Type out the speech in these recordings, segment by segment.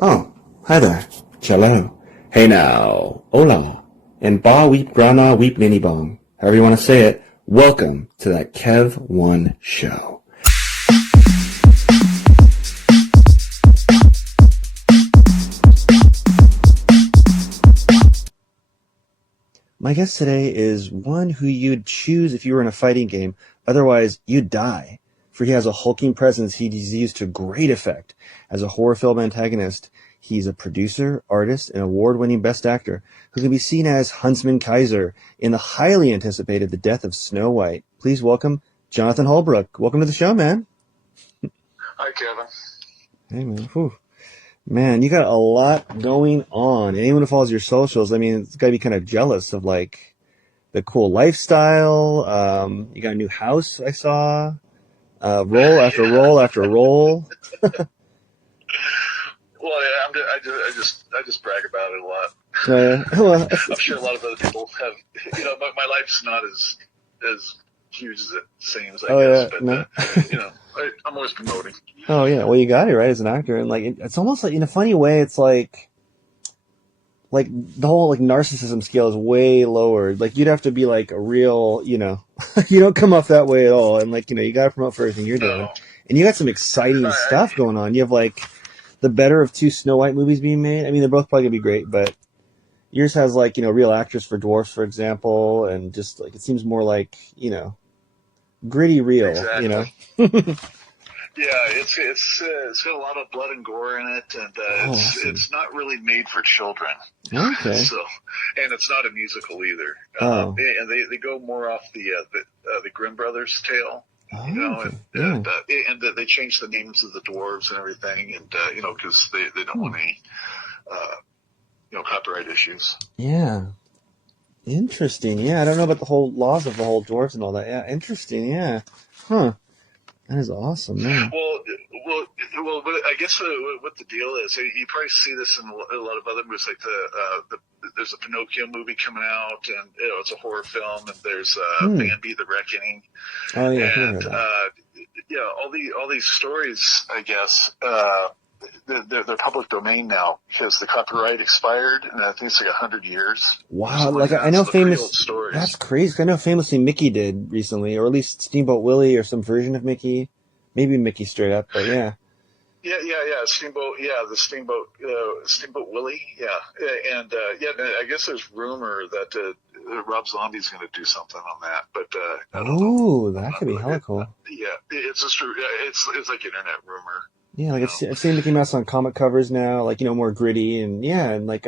Oh, hi there. Cello. Hey now. Hola. And ba weep grana weep mini bong. However you want to say it. Welcome to that Kev 1 show. My guest today is one who you'd choose if you were in a fighting game. Otherwise, you'd die. For he has a hulking presence he's used to great effect. As a horror film antagonist, he's a producer, artist, and award-winning best actor who can be seen as Huntsman Kaiser in the highly anticipated The Death of Snow White. Please welcome Jonathan Holbrook. Welcome to the show, man. Hi, Kevin. Hey, man. Whew. Man, you got a lot going on. Anyone who follows your socials, I mean, it's got to be kind of jealous of, like, the cool lifestyle. You got a new house, I saw. Roll after roll after roll. Well, yeah, I just brag about it a lot. Well, I'm sure a lot of other people have. My life's not as huge as it seems, I guess. Yeah, but no. I'm always promoting. Oh yeah, well you got it right as an actor, and like it's almost like in a funny way, it's like the whole like narcissism scale is way lower. Like you'd have to be like a real, you don't come off that way at all, and like you got to promote for everything you're doing, No, and you got some exciting stuff going on. You have like the better of two Snow White movies being made. I mean, they're both probably gonna be great, but yours has like real actors for dwarfs, for example, and just like it seems more like gritty real, exactly. Yeah, it's got a lot of blood and gore in it, and awesome. it's not really made for children. Okay. So, and it's not a musical either. Oh. And they go more off the Grimm brothers tale. Oh, okay. And they changed the names of the dwarves and everything, and because they don't want any copyright issues. Yeah. Interesting. Yeah, I don't know about the whole laws of the whole dwarves and all that. Yeah, interesting. Yeah. Huh. That is awesome, man. Well. I guess what the deal is, you probably see this in a lot of other movies. Like there's a Pinocchio movie coming out, and it's a horror film, and there's Bambi: The Reckoning. Oh yeah, and all these stories, I guess. They're public domain now because the copyright expired, and I think it's like 100 years. Wow, like I know that's crazy. I know famously Mickey did recently, or at least Steamboat Willie or some version of Mickey, maybe Mickey straight up, but yeah. Yeah. Steamboat Willie. Yeah, and I guess there's rumor that Rob Zombie's going to do something on that, but I don't know. That could be hella cool. Yeah, it's just it's like internet rumor. Yeah, like I've seen Mickey Mouse on comic covers now, like more gritty and like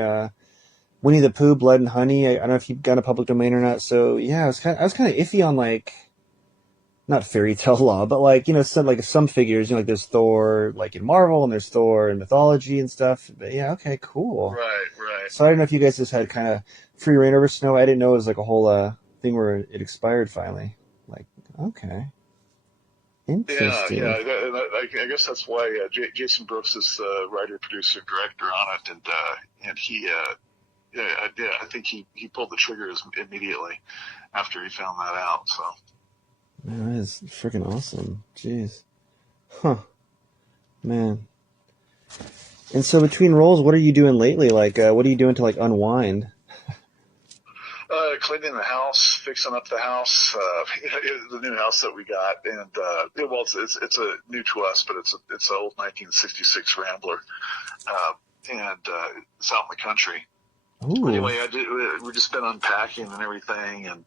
Winnie the Pooh, Blood and Honey. I don't know if you got a public domain or not. So yeah, I was kind of iffy on like not fairy tale law, but like some figures. Like there's Thor, like in Marvel, and there's Thor in mythology and stuff. But yeah, okay, cool. Right. So I don't know if you guys just had kind of free reign over Snow. I didn't know it was like a whole thing where it expired finally. Like okay. Interesting. Yeah. I guess that's why Jason Brooks is the writer, producer, director on it, and he, I think he pulled the trigger immediately after he found that out. So. Man, that is freaking awesome. Jeez. Huh. Man. And so between roles, what are you doing lately? Like, what are you doing to like unwind? Cleaning the house, fixing up the house, the new house that we got, and it's a new to us, but it's an old 1966 Rambler, and it's out in the country. Ooh. Anyway, we've just been unpacking and everything, and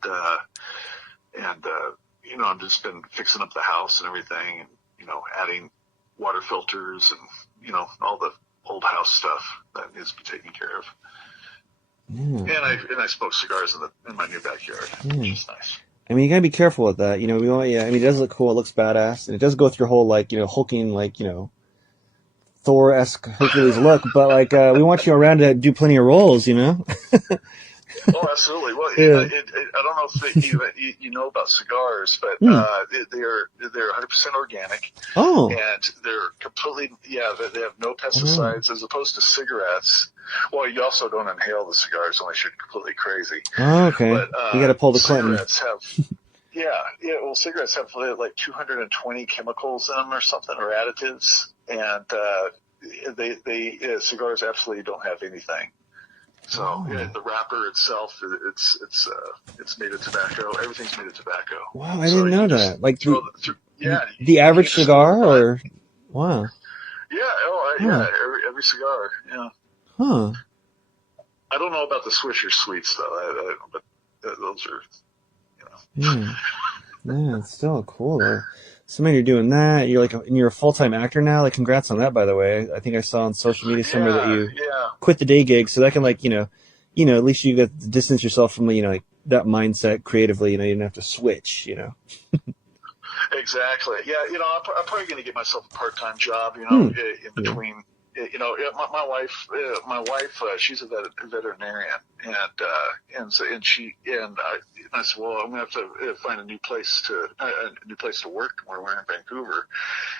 I've just been fixing up the house and everything, and adding water filters and all the old house stuff that needs to be taken care of. Yeah. And I smoke cigars in my new backyard, which is nice. I mean, you gotta be careful with that. I mean, it does look cool. It looks badass, and it does go through your whole like, hulking, like, Thor-esque Hercules look. But like, we want you around to do plenty of roles, Oh, absolutely. Well, I don't know if you know about cigars, but they're 100% organic. Oh. And they're completely, they have no pesticides as opposed to cigarettes. Well, you also don't inhale the cigars unless you're completely crazy. Oh, okay. But, you got to pull the Clinton. Cigarettes have like 220 chemicals in them or something, or additives, and cigars absolutely don't have anything. So the wrapper itself, it's made of tobacco. Everything's made of tobacco. Wow, I So didn't you know can just that. Like throw the you average can just throw cigar, the butt. or wow, Yeah, huh, every cigar. Yeah, huh. I don't know about the Swisher Sweets though, but those are, Yeah, yeah, it's still cool though. So man, you're doing that. You're a full-time actor now. Like, congrats on that, by the way. I think I saw on social media somewhere that yeah, you yeah. quit the day gig, so that can, like, at least you get to distance yourself from, like that mindset creatively. You didn't have to switch. Exactly. Yeah, I'm probably going to get myself a part-time job, Hmm. in between. My wife, she's a veterinarian, and I said, well, I'm going to have to find a new place to work where we're in Vancouver.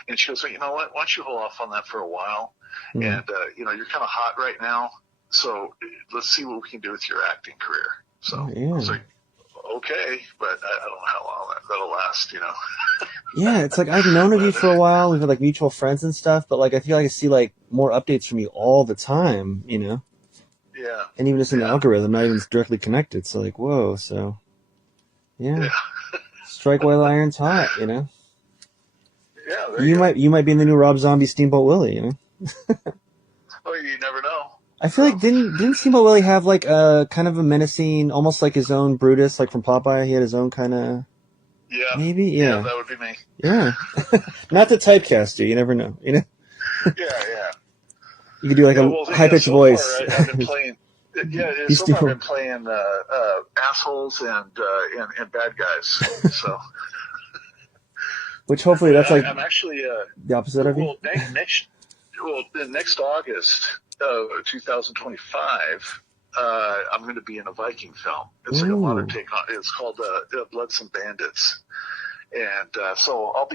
And she goes, well, you know what? Why don't you hold off on that for a while? Hmm. And you're kind of hot right now, so let's see what we can do with your acting career. So Oh, I was yeah. like, okay, but I don't know how long that'll last. Yeah, it's like I've known of you But for a while. We've had like mutual friends and stuff, but like I feel like I see like more updates from you all the time, yeah, and even just in the yeah, algorithm, not even directly connected. So like, whoa. So yeah, yeah, strike while the iron's hot. yeah. There you You go. might be in the new Rob Zombie Steamboat Willie. Oh, you never know. I feel So like didn't Steamboat Willie have like a kind of a menacing, almost like his own Brutus, like from Popeye? He had his own kind of yeah, maybe, yeah, yeah, that would be me. yeah. Not to typecast you. You never know. Yeah, yeah, You could do like yeah. a Well, high pitched so far voice. I've been playing. Yeah, He's so far I've Steamboat. been playing assholes and bad guys. So Which hopefully that's like I'm actually the opposite of you. well next August 2025. I'm going to be in a Viking film. It's like a modern Ooh. take on. It's called Bloods and Bandits, and so I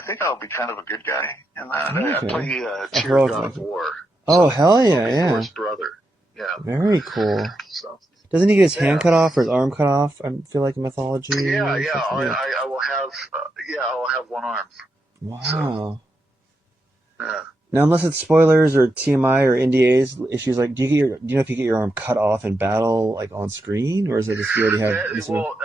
think I'll be kind of a good guy in that. I Okay. play A Tyr, heroic God of Viking. War. Oh, So hell I'll yeah, be yeah. Thor's brother. Yeah. Very cool. So Doesn't he get his hand yeah, cut off or his arm cut off? I feel like in mythology yeah, or yeah. something. Yeah. I will have I'll have one arm. So Wow. yeah. Now, unless it's spoilers or TMI or NDAs issues, like, do you know if you get your arm cut off in battle, like on screen, or is it just you already have this? Well,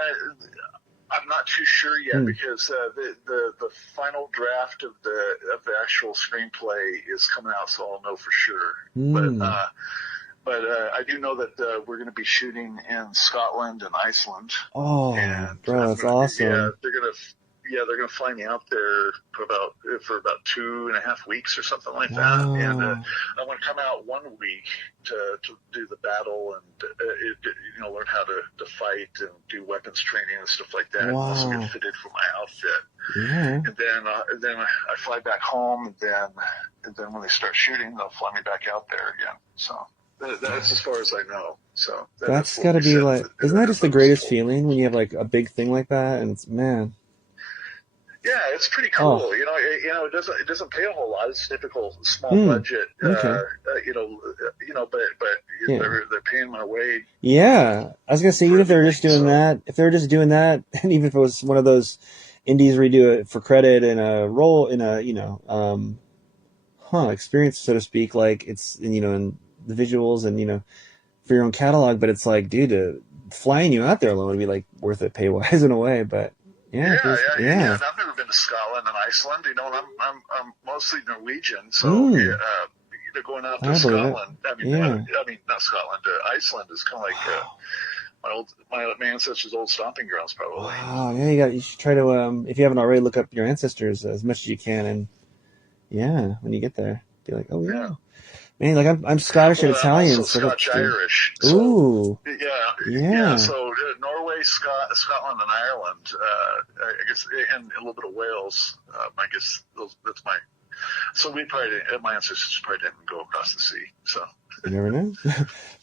I'm not too sure yet Hmm. because the final draft of the actual screenplay is coming out, so I'll know for sure. Hmm. But I do know that we're going to be shooting in Scotland and Iceland, Oh, and bro, that's awesome. they're gonna fly me out there for about 2.5 weeks or something like that, and Wow. I want to come out 1 week to do the battle and learn how to fight and do weapons training and stuff like that, and also Wow. get fitted for my outfit, Yeah. and then I fly back home, and then when they start shooting, they'll fly me back out there again. So. That's as far as I know. So That's what got to we be said. like, isn't that just the greatest feeling when you have like a big thing like that? And it's, man, Yeah, it's pretty oh, cool. It doesn't pay a whole lot. It's typical small hmm, budget. okay, But yeah. they're paying my way Yeah, I was gonna say, even for if they're just everything. doing So that, if they're just doing that, and even if it was one of those indies where you do it for credit and a role in a, experience, so to speak, like it's, in the visuals and, for your own catalog, but it's like, dude, flying you out there alone would be like worth it pay wise in a way, but yeah, if there's, yeah. yeah, And I've never been to Scotland and Iceland. And I'm mostly Norwegian. So mm, going out to I believe it, Scotland. yeah. I mean not Scotland. Iceland is kind of like my ancestors' old stomping grounds, probably. Wow, yeah, you should try to, if you haven't already, look up your ancestors as much as you can, and yeah, when you get there, be like, oh Yeah. yeah, man, like I'm Scottish and Well, I'm Italian, also so that's Scotch true. Irish, so Ooh, yeah. yeah, So Norway, Scotland, and Ireland. I guess, and a little bit of Wales. I guess that's my. So my ancestors probably didn't go across the sea. So you never know.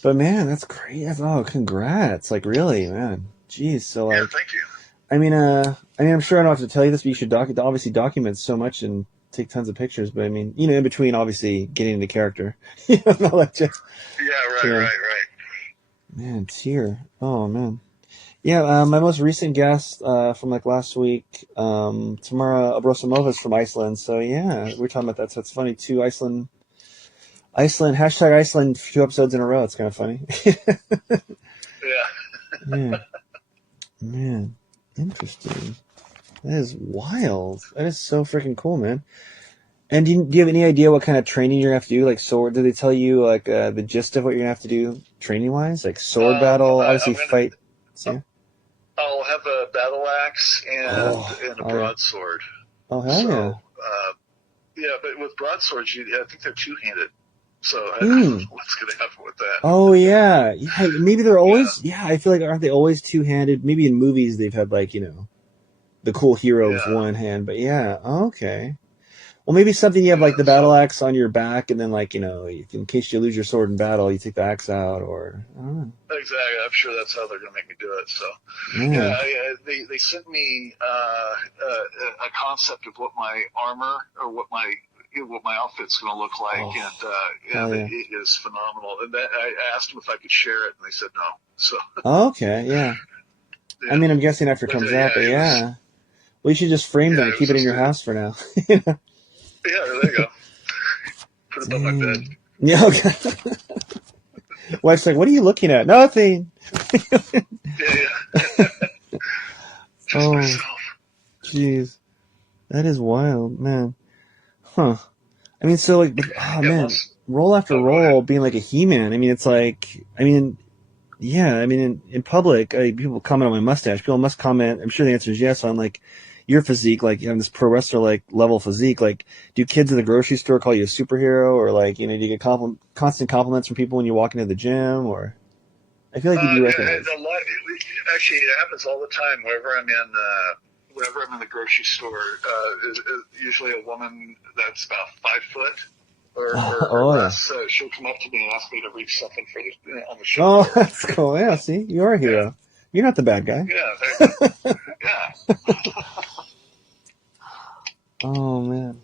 But man, that's great. Oh, congrats! Like really, man. Jeez, so yeah, like, thank you. I'm sure I don't have to tell you this, but you should obviously document so much and take tons of pictures. But I mean, in between, obviously getting into character, not like just Yeah, yeah. right. Man, tear. Oh man. Yeah, my most recent guest from like last week, Tamara Abrosimova is from Iceland. So yeah, we're talking about that. So it's funny too. Iceland, hashtag Iceland, 2 episodes in a row. It's kind of funny. Yeah. Yeah, man, interesting. That is wild. That is so freaking cool, man. And do you have any idea what kind of training you're gonna have to do? Like sword? Did they tell you like the gist of what you're gonna have to do training wise? Like sword battle, obviously I'm fight. gonna. Yeah. I'll have a battle axe Oh, and a oh yeah. broadsword. Oh hell yeah. So yeah, but with broadswords, I think they're two-handed. So I don't know Hmm. what's going to happen with that. Oh yeah. Yeah. Maybe they're Yeah, always. Yeah. I feel like aren't they always two handed? Maybe in movies they've had like the cool hero with yeah, one hand. But yeah. Okay. Well, maybe something you have like yeah. the battle So axe on your back, and then like in case you lose your sword in battle, you take the axe out, or I don't know. exactly, I'm sure that's how they're going to make me do it. So yeah, Yeah. they sent me a concept of what my armor or what my outfit's going to look like, Oh, and hell yeah. it is phenomenal. And that, I asked them if I could share it, and they said no. So Okay. Yeah. I yeah, mean, I'm guessing after it but comes out, but yeah, yeah. Well, you should just frame them and it was keep it in just your house for now. yeah. There you go. Put it above my bed. Dang. Yeah. Okay. Wife's like, "What are you looking at?" Nothing. Yeah, yeah. Just Oh, myself. jeez. That is wild, man. Huh. I mean, so like, oh Yeah, man, most. roll after Oh, go ahead. roll, being like a He-Man. I mean, it's like, I mean, yeah. I mean, in public, people comment on my mustache. People must comment. I'm sure the answer is yes on like your physique, like you have this pro wrestler like level physique. Like, do kids in the grocery store call you a superhero, or like, do you get constant compliments from people when you walk into the gym, or I feel like you'd be recognized. A lot. Actually, it happens all the time. Whenever I'm in the grocery store, usually a woman that's about 5 foot or Oh yeah. less. She'll come up to me and ask me to reach something for on the shelf Oh, for her. that's cool. Yeah, see, you're a Yeah, hero. You're not the bad guy. yeah. There you go. Yeah. Oh man.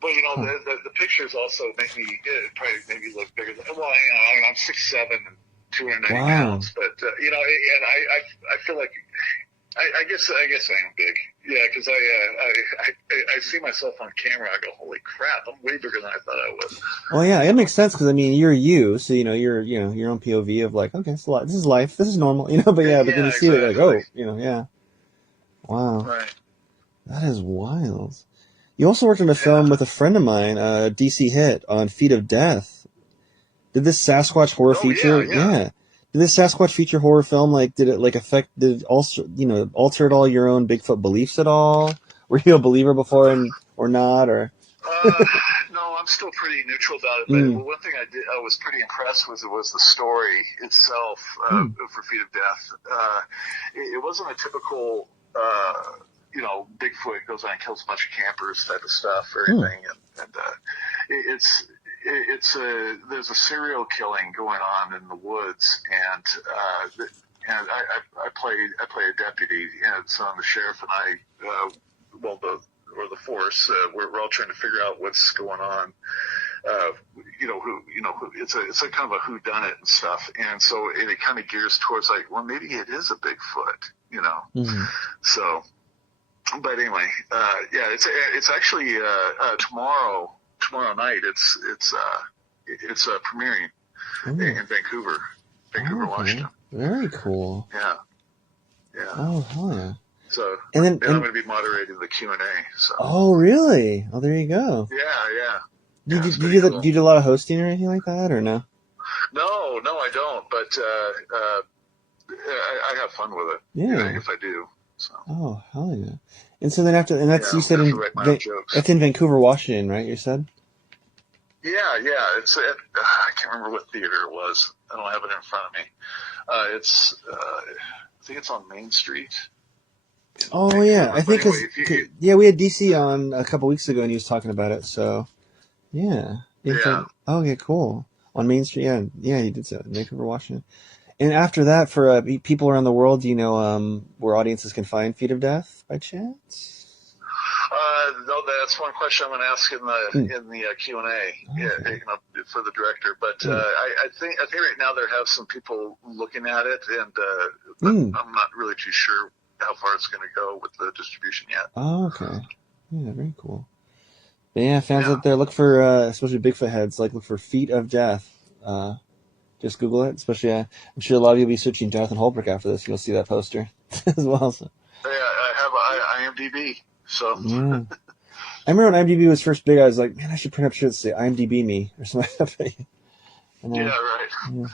But Huh. the pictures also make me probably make me look bigger. Well, I'm 6'7" and 290 Wow. pounds, but and I feel like I guess I am big. Yeah, because I see myself on camera. I go, holy crap, I'm way bigger than I thought I was. Well, yeah, it So makes sense because I mean you're you, so you're your own POV of like, okay, it's a lot. This is life. This is normal, But yeah, but then you yeah, see it like, exactly. oh, yeah. Wow, Right. that is wild. You also worked on a Yeah. film with a friend of mine, DC Hit, on Feet of Death. Did this Sasquatch horror Oh yeah, feature? yeah. Yeah. Did this Sasquatch feature horror film like did it like affect did it also altered all your own Bigfoot beliefs at all? Were you a believer before and or not or Uh, no, I'm still pretty neutral about it. But mm, one thing I was pretty impressed with was the story itself mm, for Feet of Death. It wasn't a typical, Bigfoot goes on and kills a bunch of campers type of stuff or mm, anything, and it's a there's a serial killing going on in the woods, and I play a deputy, and so I'm the sheriff, and well the force. We're all trying to figure out what's going on. It's a kind of a who done it and stuff, and so it kind of gears towards like, well, maybe it is a Bigfoot. mm. So, but anyway, yeah, it's actually tomorrow night. It's premiering Oh, in Vancouver, okay. Washington. Very cool. Yeah, yeah. Oh, hell yeah. So, And then and I'm and going to be moderating the Q&A. So, oh, really? Oh, there you go. yeah, yeah. Did Yeah, you it's do pretty you do, do cool. you do a lot of hosting or anything like that or no? No, no, I don't. But I have fun with it, Yeah. if I do. So Oh, hell yeah. And so then after, and that's, yeah, you I said have to write my own jokes. that's in Vancouver, Washington, right? You said? Yeah, yeah. I can't remember what theater it was. I don't have it in front of me. I think it's on Main Street in Oh, yeah. I Vancouver. But think anyway, because, if you yeah, we had DC on a couple weeks ago and he was talking about it. So, yeah. yeah. Oh, okay, cool. On Main Street, yeah. Yeah, he did say that in Vancouver, Washington. And after that, for people around the world, do you know where audiences can find Feet of Death by chance? No, that's one question I'm going to ask Mm, in the Q&A. Yeah, okay. for the director. But I think right now there have some people looking at it, and but I'm not really too sure how far it's going to go with the distribution yet. Oh, okay. Yeah, very cool. But yeah, fans out there, look for especially Bigfoot heads. Like, look for Feet of Death. Just Google it. Especially, I'm sure a lot of you will be searching Death and Holbrook after this. You'll see that poster as well. So. Yeah, I have IMDb. So yeah. I remember when IMDb was first big, I was like, man, I should print up shirts that say IMDb me or something. Yeah, right. Yeah.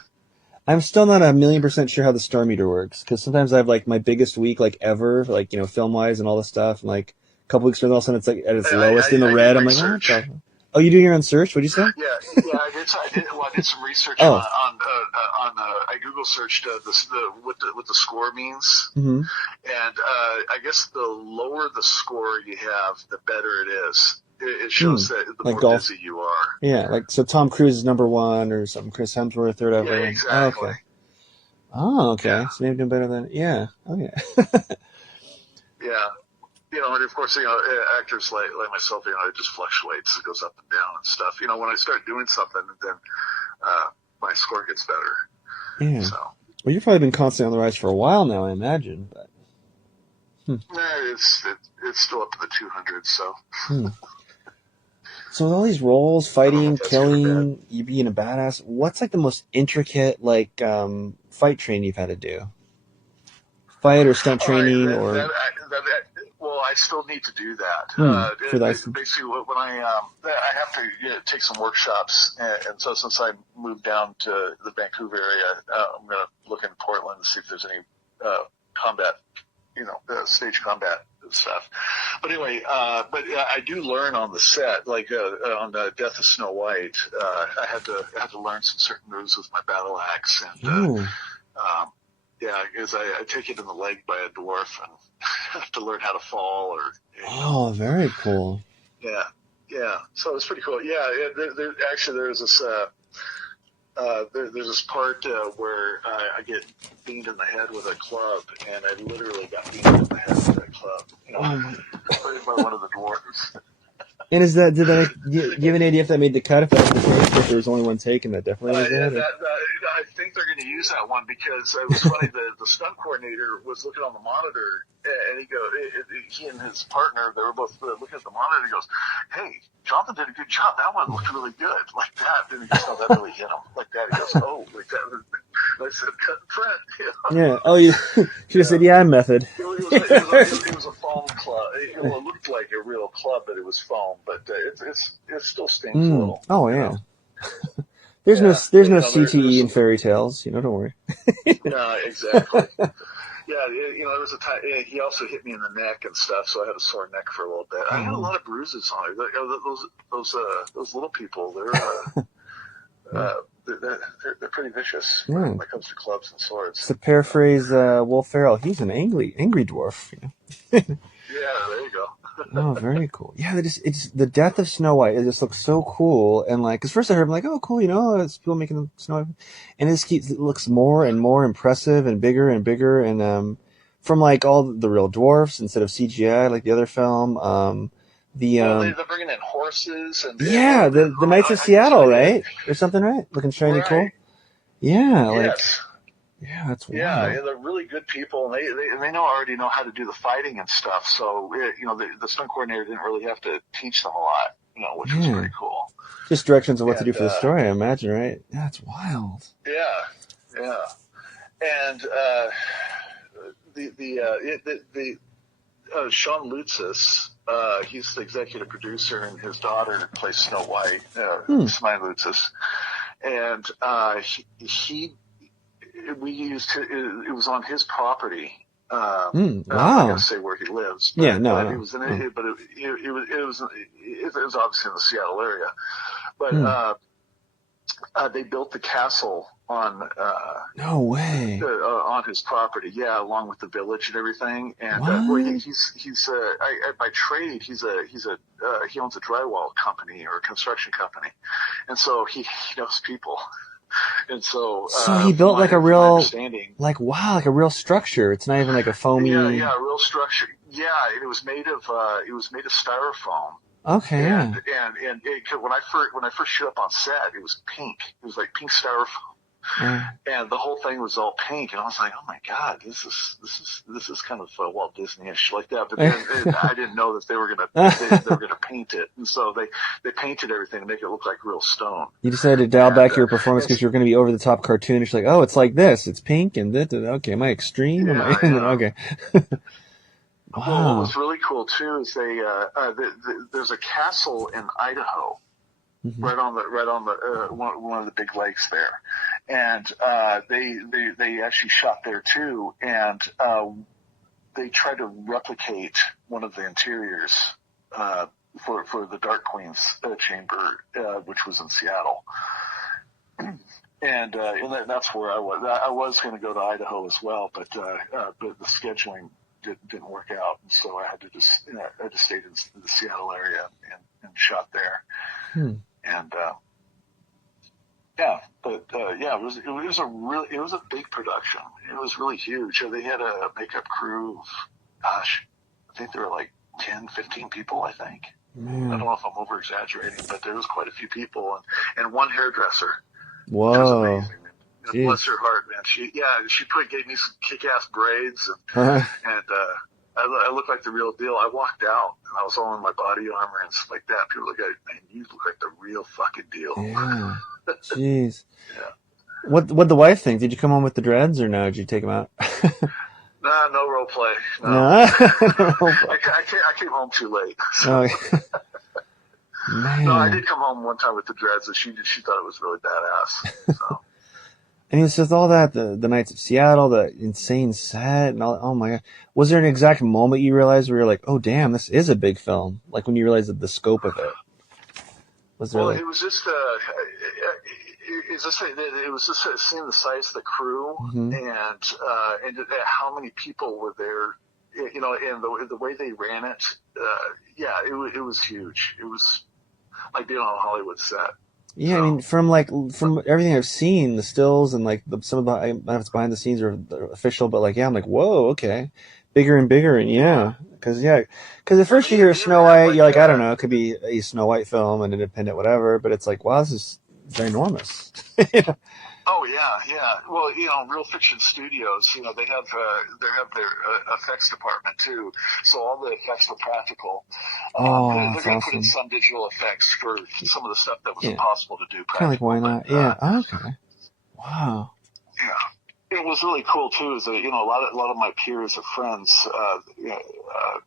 I'm still not 1,000,000% sure how the star meter works, because sometimes I have like my biggest week like ever, like, film wise and all this stuff, and like a couple weeks later, all of a sudden it's like at its lowest in the red. I'm like, oh, you do your own search? What'd you say? Yeah, I did some research on I Google searched what the score means, and I guess the lower the score you have, the better it is. It shows that the like more golf. busy you are. Yeah, like so Tom Cruise is number 1 or something, Chris Hemsworth or whatever. Yeah, exactly. Oh, okay. Yeah. So maybe doing better than okay. Yeah. And of course, actors like myself, it just fluctuates. It goes up and down and stuff. When I start doing something, then my score gets better. Yeah. So. Well, you've probably been constantly on the rise for a while now, I imagine. But. It's still up to the 200. So. So with all these roles, fighting, killing, you being a badass, what's like the most intricate fight training you've had to do? Fight or stunt training well, I still need to do that. Basically, when I have to take some workshops, and so since I moved down to the Vancouver area, I'm going to look in Portland and see if there's any combat, stage combat stuff. But anyway, I do learn on the set, like on Death of Snow White. I had to learn some certain moves with my battle axe, and because I take it in the leg by a dwarf and have to learn how to fall. Oh, very cool. Yeah. So it's pretty cool. Yeah. There's this. There's this part where I get beamed in the head with a club, and I literally got beamed in the head with a club. Right by one of the dwarves. And do you have any idea if that made the cut? If that was the case, if there was only one take, and that definitely was it? I think they're going to use that one because it was funny. The stunt coordinator was looking on the monitor, and he and his partner, they were both looking at the monitor. He goes, "Hey, Jonathan did a good job. That one looked really good, like that." And he goes, "No, that really hit him, like that." He goes, "Oh, like that." I said, "Cut and print." Yeah. Oh, you should have said, "Yeah, I'm method." It was a foam club. It looked like a real club, but it was foam. But it still stings a little. Oh yeah. There's no CTE in fairy tales, don't worry. No, exactly. Yeah, there was a time he also hit me in the neck and stuff, so I had a sore neck for a little bit. I had a lot of bruises on it. Those little people, they're pretty vicious when it comes to clubs and swords. To paraphrase Will Ferrell, he's an angry dwarf. Yeah, there you go. Oh, very cool. Yeah, it's the Death of Snow White. It just looks so cool, and because first I heard, I'm like, oh, cool, it's people making Snow White, and it looks more and more impressive and bigger, and from all the real dwarfs instead of CGI like the other film. They're bringing in horses and the Knights of Seattle, right, or something, right? Looking shiny, cool. Yeah, yes. Yeah, that's wild. Yeah, they're really good people, and they already know how to do the fighting and stuff. So the stunt coordinator didn't really have to teach them a lot, which was pretty cool. Just directions of what to do for the story, I imagine, right? Yeah, it's wild. Yeah, and Sean Lutzis, he's the executive producer, and his daughter plays Snow White, Smile Lutzis, and we used it was on his property. Wow. I'm not going to say where he lives. But, no. It was in it, but it was obviously in the Seattle area. But they built the castle on no way on his property, along with the village and everything. And he's by trade he owns a drywall company or a construction company, and so he knows people. And so he built like a real, like a real structure. It's not even like a foamy. Yeah, a real structure. Yeah, it was made of styrofoam, Okay, And yeah. when I first showed up on set, it was pink. It was like pink styrofoam, Oh. and the whole thing was all pink. And I was like, oh my god, this is kind of Walt Disney-ish like that. But then I didn't know that they were gonna paint it, and so they painted everything to make it look like real stone. You decided to dial And back your performance because you're going to be over the top cartoonish, like, oh, it's like this, it's pink, and okay, am I extreme? Am I? yeah, And then yeah. okay, Well, what wow. was really cool too is there's a castle in Idaho, Hmm. right on the one of the big lakes there, and they actually shot there too, and they tried to replicate one of the interiors for the Dark Queen's chamber, which was in Seattle, and that's where I was. I was going to go to Idaho as well, but the scheduling didn't work out, and so I had to I just stayed in the Seattle area and shot there, Hmm. and yeah, but yeah, it was a big production. It was really huge. They had a makeup crew of, gosh, I think there were like 10, 15 people. I think. I don't Man, know if I'm over exaggerating, but there was quite a few people, and one hairdresser, which was whoa, amazing. And bless jeez. her heart, man. She gave me some kick-ass braids, Uh, and I looked like the real deal. I walked out and I was all in my body armor and stuff like that. People look at it, man, you look like the real fucking deal. yeah, jeez. Yeah. What the wife think? Did you come home with the dreads or no? Did you take them out? Nah, no role play. No. No, no. I came home too late. So. Okay. No, I Man. did come home one time with the dreads, and she thought it was really badass. So. I mean, it's just all that the Knights of Seattle, the insane set, and all. Oh my god, was there an exact moment you realized where you're like, oh damn, this is a big film? Like when you realized the scope of it. Was there Well, like? it was just it was just seeing the size of the crew Hmm. and how many people were there, you know, and the way they ran it. Yeah, it was huge. It was like being on a Hollywood set. Yeah, I So, mean, from everything I've seen, the stills and like some of the I don't know if it's behind the scenes or official, but like yeah, I'm like whoa, okay, bigger and yeah, because at yeah, first you hear they even Snow had White, like you're like I don't know, it could be a Snow White film, an independent whatever, but it's like wow, this is ginormous. Yeah. oh yeah, yeah. Well, you know, Real Fiction Studios, you know, they have their effects department too. So all the effects are practical. Oh, They're that's going to put in awesome. some digital effects for some of the stuff that was Yeah, impossible to do kind of like why practical, but not? Yeah. Okay. Wow. yeah. It was really cool too. Is that you know a lot of my peers or friends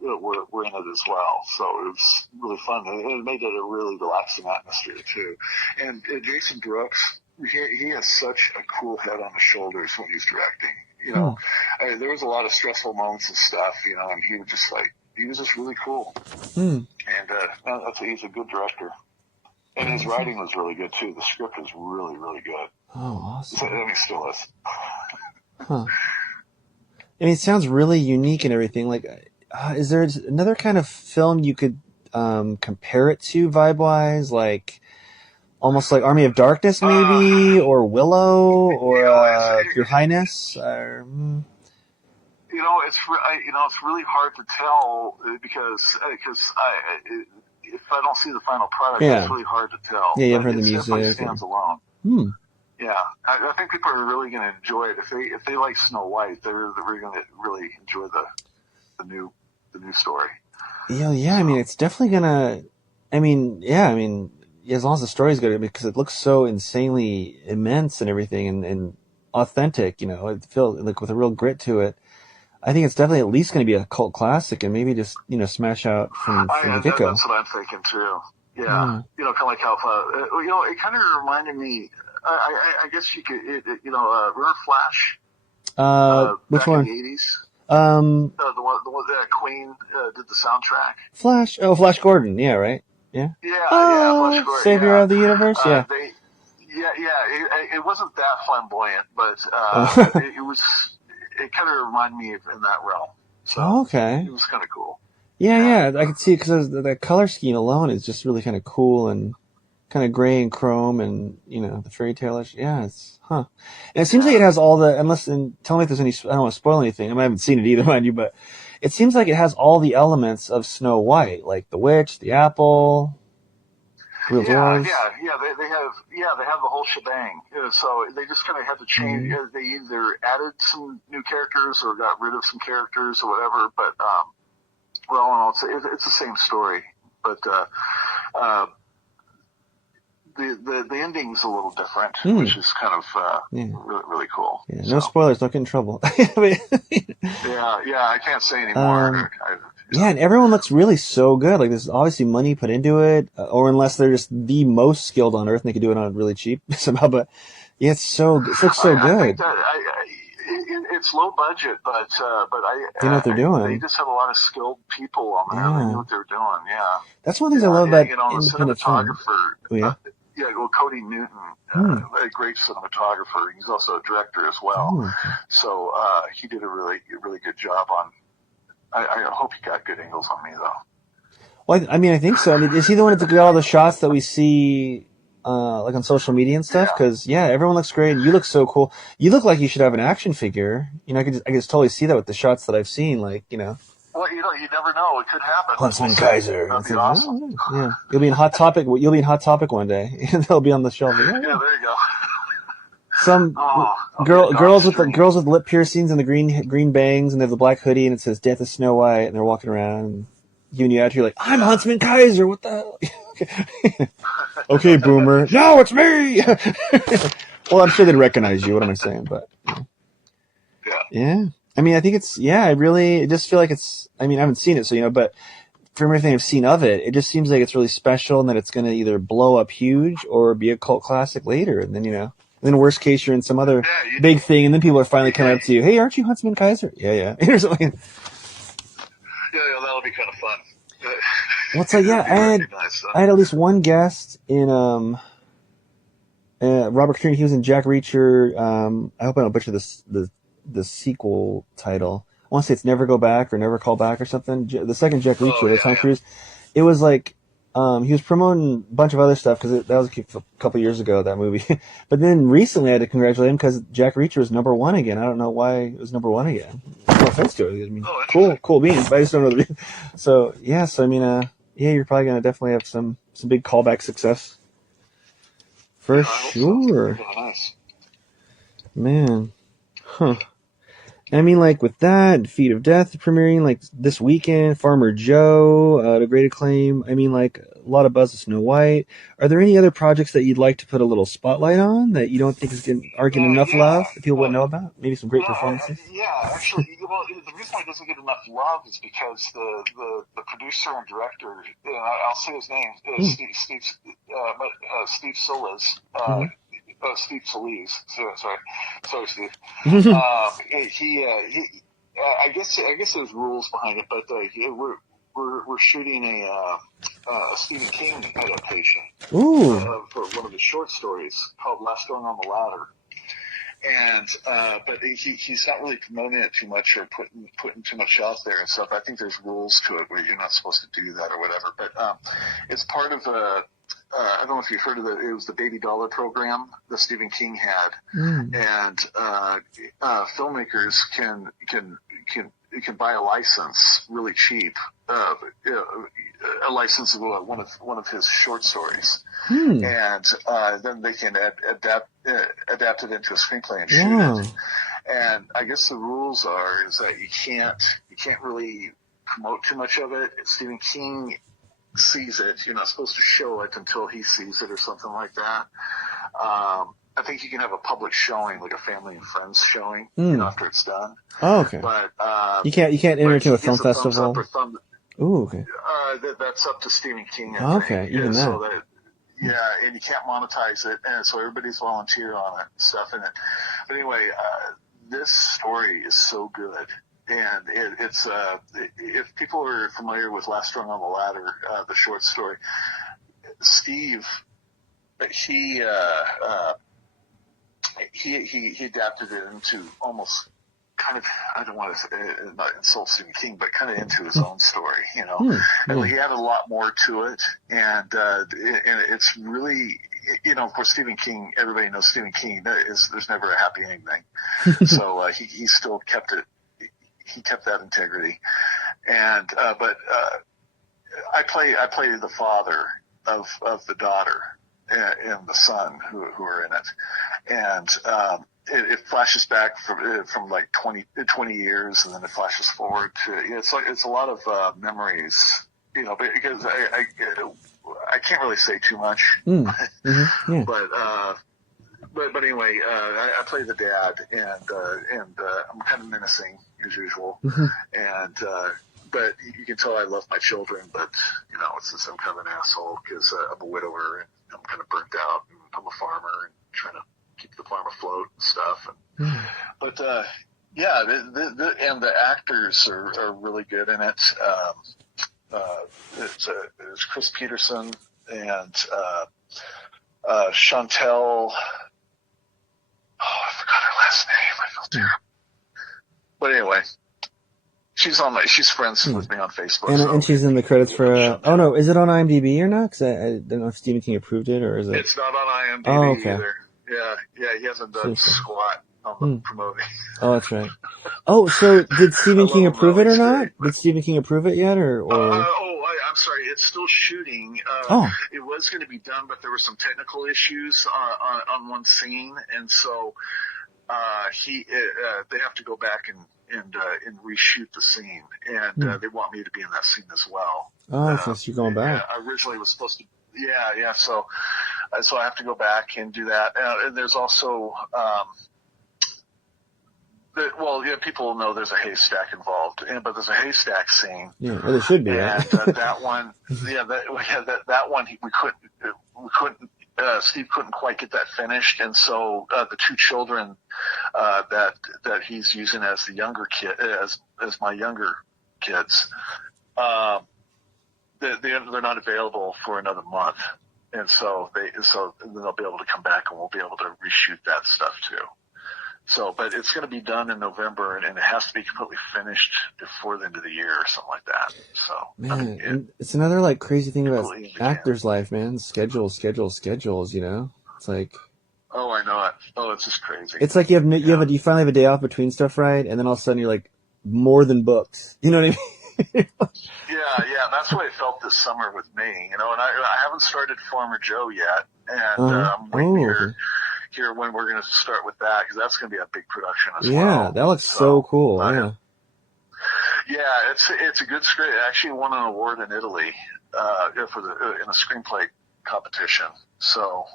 were in it as well, so it was really fun. It made it a really relaxing atmosphere too. And Jason Brooks, he has such a cool head on his shoulders when he's directing. You Hmm. know, there was a lot of stressful moments and stuff. You know, and he was just really cool. Hmm. And he's a good director. And Oh, his that's writing awesome. was really good too. The script was really, really good. Oh, So, awesome. I mean, still is. Huh. I mean, it sounds really unique and everything. Like, is there another kind of film you could compare it to vibe wise? Like, almost like Army of Darkness, Uh, maybe, or Willow, or Your it's Highness. you know it's really hard to tell because if I don't see the final product, it's Yeah, really hard to tell. yeah. You haven't But heard the it definitely music, or stands alone. hmm. Yeah, I think people are really going to enjoy it if they like Snow White. They're going to really enjoy the new the new story. Yeah, yeah. I So mean, it's definitely gonna. I mean, yeah. I mean, yeah, as long as the story's good, because it looks so insanely immense and everything, and authentic. You know, it feels like with a real grit to it. I think it's definitely at least going to be a cult classic, and maybe just smash out from the get go. that's what I'm thinking too. Yeah, Yeah. you know, kind of like how you know, it kind of reminded me. I guess you could, you know, remember Flash Which back in one? the '80s? Um, The one that Queen did the soundtrack. Flash. Oh, Flash Gordon. Yeah, right. Yeah. Yeah, Flash Gordon. Savior Yeah, of the universe. Yeah. they, it wasn't that flamboyant, but Oh. it was. It kind of reminded me of in that realm. So Okay. it was kind of cool. Yeah, Yeah. yeah. I can see because the color scheme alone is just really kind of cool and kind of gray and chrome and the fairy tale-ish. Yeah, it's and it seems like Yeah. it has all the unless and tell me if there's any. I don't want to spoil anything. I haven't seen it either, mind you, but it seems like it has all the elements of Snow White, like the witch, the apple, real dwarves. They have the whole shebang. So they just kind of had to change. They either added some new characters or got rid of some characters or whatever. But well, it's the same story. But the ending's a little different, which is kind of really cool. Yeah, no spoilers, don't get in trouble. I mean, I can't say anymore. And everyone looks really so good. Like there's obviously money put into it, or unless they're just the most skilled on earth and they can do it on really cheap somehow. But yeah, it looks so good. I think that it's low budget, but they know what they're doing. They just have a lot of skilled people on there. They know what they're doing. Yeah, that's one of the things I love about independent film. Cody Newton, a great cinematographer. He's also a director as well. So he did a really good job on. I hope he got good angles on me though. Well, I mean, I think so. I mean, is he the one that took all the shots that we see, like on social media and stuff? Because everyone looks great. You look so cool. You look like you should have an action figure. You know, I can just totally see that with the shots that I've seen. Like, you know. Well, you never know. It could happen. Huntsman Kaiser. That'd be awesome. Yeah, you'll be in Hot Topic. You'll be in Hot Topic one day, and they'll be on the shelf. Yeah, there you go. Some girls with lip piercings and the green bangs, and they have the black hoodie, and it says "Death of Snow White," and they're walking around, and giving you out. You're like, "I'm Huntsman Kaiser. What the hell?" Okay, boomer. No, it's me. Well, I'm sure they'd recognize you. What am I saying? But yeah. I mean, I think it's, I just feel like it's, I mean, I haven't seen it, so, but from everything I've seen of it, it just seems like it's really special and that it's going to either blow up huge or be a cult classic later. And then, and then worst case, you're in some other big thing, and then people are finally coming up to you, hey, aren't you Huntsman Kaiser? Yeah. Or something. Yeah, that'll be kind of fun. Well, it's like, I had at least one guest in, Robert Katrina. He was in Jack Reacher. I hope I don't butcher the sequel title. I want to say it's Never Go Back or Never Call Back or something. The second Jack Reacher with Tom Cruise. It was like, he was promoting a bunch of other stuff because that was a couple years ago, that movie. But then recently I had to congratulate him because Jack Reacher was number one again. I don't know why it was number one again. No offense to it. I mean, cool beans, but I just don't know the reason. So, I mean, you're probably going to definitely have some big callback success. For sure. So. Nice. Man. Huh. I mean, like, with that, Feet of Death premiering, like, this weekend, Farmer Joe, to great acclaim. I mean, like, a lot of buzz of Snow White. Are there any other projects that you'd like to put a little spotlight on that you don't think aren't getting enough love that people wouldn't know about? Maybe some great performances? Actually, well, the reason why it doesn't get enough love is because the producer and director, I'll say his name, Steve Solis, Steve Solis. Sorry, Steve. He I guess there's rules behind it, but we're shooting a Stephen King adaptation for one of his short stories called Last Storm on the Ladder. And but he's not really promoting it too much or putting too much out there and stuff. I think there's rules to it where you're not supposed to do that or whatever. But it's part of a I don't know if you've heard of it. It was the Baby Dollar program that Stephen King had, and filmmakers can buy a license really cheap, a license of one of his short stories, and then they can adapt it into a screenplay and shoot it. And I guess the rules is that you can't really promote too much of it. Stephen King sees it. You're not supposed to show it until he sees it or something like that. I think you can have a public showing, like a family and friends showing, after it's done. Oh, okay. But you can't enter into a film festival. Ooh, okay. That's up to Stephen King. Okay, even that. So and you can't monetize it, and so everybody's volunteer on it and stuff. But anyway, this story is so good. And it's if people are familiar with Last Strung on the Ladder, the short story, Steve, he adapted it into almost kind of, I don't want to not insult Stephen King, but kind of into his own story, and he added a lot more to it, and it's really, of course, Stephen King, everybody knows Stephen King, there's never a happy ending. So he still kept it. He kept that integrity, and I play the father of the daughter and the son who are in it, and it flashes back from like 20 years, and then it flashes forward to it's a lot of memories, because I can't really say too much, Yeah. but anyway, I play the dad, and I'm kind of menacing as usual, and but you can tell I love my children, but it's just I'm kind of an asshole because I'm a widower and I'm kind of burnt out, and I'm a farmer and trying to keep the farm afloat and stuff. But and the actors are really good in it. It's Chris Peterson and Chantel. Oh, I forgot her last name. I feel terrible. But anyway, she's friends with me on Facebook. And she's in the credits for. Oh no, is it on IMDb or not? Because I don't know if Stephen King approved it, or is it? It's not on IMDb either. Yeah, he hasn't done Seriously. squat on the promoting. Oh, that's right. Oh, so did Stephen King approve it or not? Did Stephen King approve it yet, or? I'm sorry. It's still shooting. It was going to be done, but there were some technical issues on one scene, and so they have to go back and reshoot the scene, and they want me to be in that scene as well. Oh, so you're going back. I originally was supposed to. Yeah. So I have to go back and do that. And there's also. People know there's a haystack involved, but there's a haystack scene. Yeah, well, there should be. And right? that one, that one we couldn't. Steve couldn't quite get that finished, and so the two children that he's using as the younger kid, as my younger kids, they're not available for another month, and so they'll be able to come back, and we'll be able to reshoot that stuff too. So, but it's going to be done in November, and it has to be completely finished before the end of the year or something like that. So, man, and it's another like crazy thing about actors' life, man. Schedules. It's like. Oh, I know it. Oh, it's just crazy. It's like you finally have a day off between stuff, right? And then all of a sudden you're like more than booked. You know what I mean? Yeah. That's the way it felt this summer with me. And I haven't started Farmer Joe yet, and I'm waiting here when we're going to start with that, because that's going to be a big production as well. Yeah, that looks so cool. Yeah, it's a good script. It actually won an award in Italy in a screenplay competition. So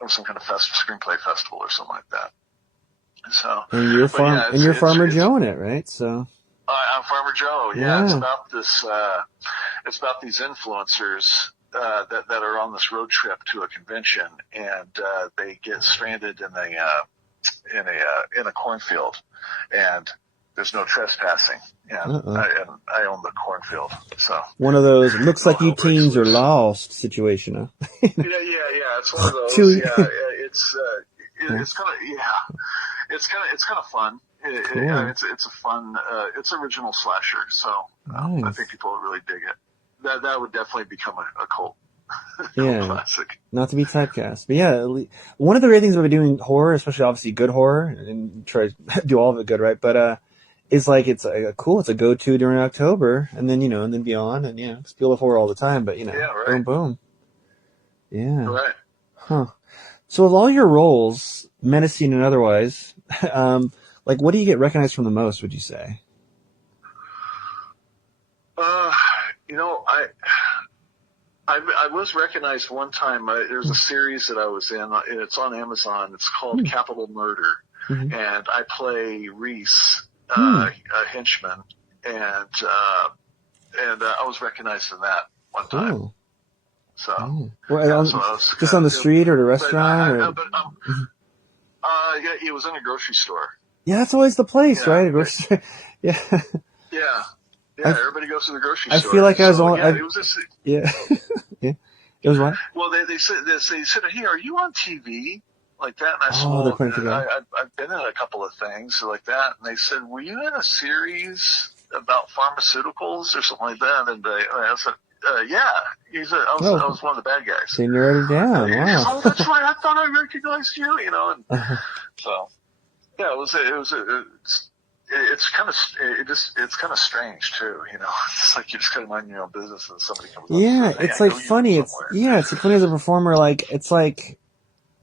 there was some kind of screenplay festival or something like that. So and you're Farmer Joe in it, right? So I'm Farmer Joe. Yeah, it's about this. It's about these influencers that are on this road trip to a convention, and they get stranded in a cornfield, and there's no trespassing, and I own the cornfield. So one of those looks like you teens are lost situation, huh? yeah. It's one of those. It's kind of fun. It's a fun. It's original slasher, so nice. I think people will really dig it. That would definitely become a cult. Classic. Not to be typecast, but yeah, one of the great things about doing horror, especially obviously good horror, and try to do all of it good, right? But it's like it's cool. It's a go-to during October, and then and then beyond, and it's people of horror all the time. But boom, yeah, right. Huh. So of all your roles, menacing and otherwise, like what do you get recognized from the most? Would you say? I was recognized one time. There's a series that I was in, and it's on Amazon. It's called Capital Murder, and I play Reese, a henchman, and I was recognized in that one time. Oh. So, just on the street or the restaurant? It was in a grocery store. Yeah, that's always the place, right? A grocery store. Yeah. Yeah, everybody goes to the grocery store. I feel like I was on. It was just. Yeah. Yeah. It was what? Well, they said, "Hey, are you on TV?" Like that, and I said, I've been in a couple of things like that, and they said, "Were you in a series about pharmaceuticals or something like that?" And I said, "Yeah." He said, "I was one of the bad guys." They narrowed it down. Wow. Oh, that's right. I thought I recognized you. And so yeah, it was it's kind of it's kind of strange too, you know. It's like you just kind of mind your own business, and somebody comes up and Yeah, says, "Hey, it's I like know you from funny. somewhere." It's like funny as a performer. Like it's like,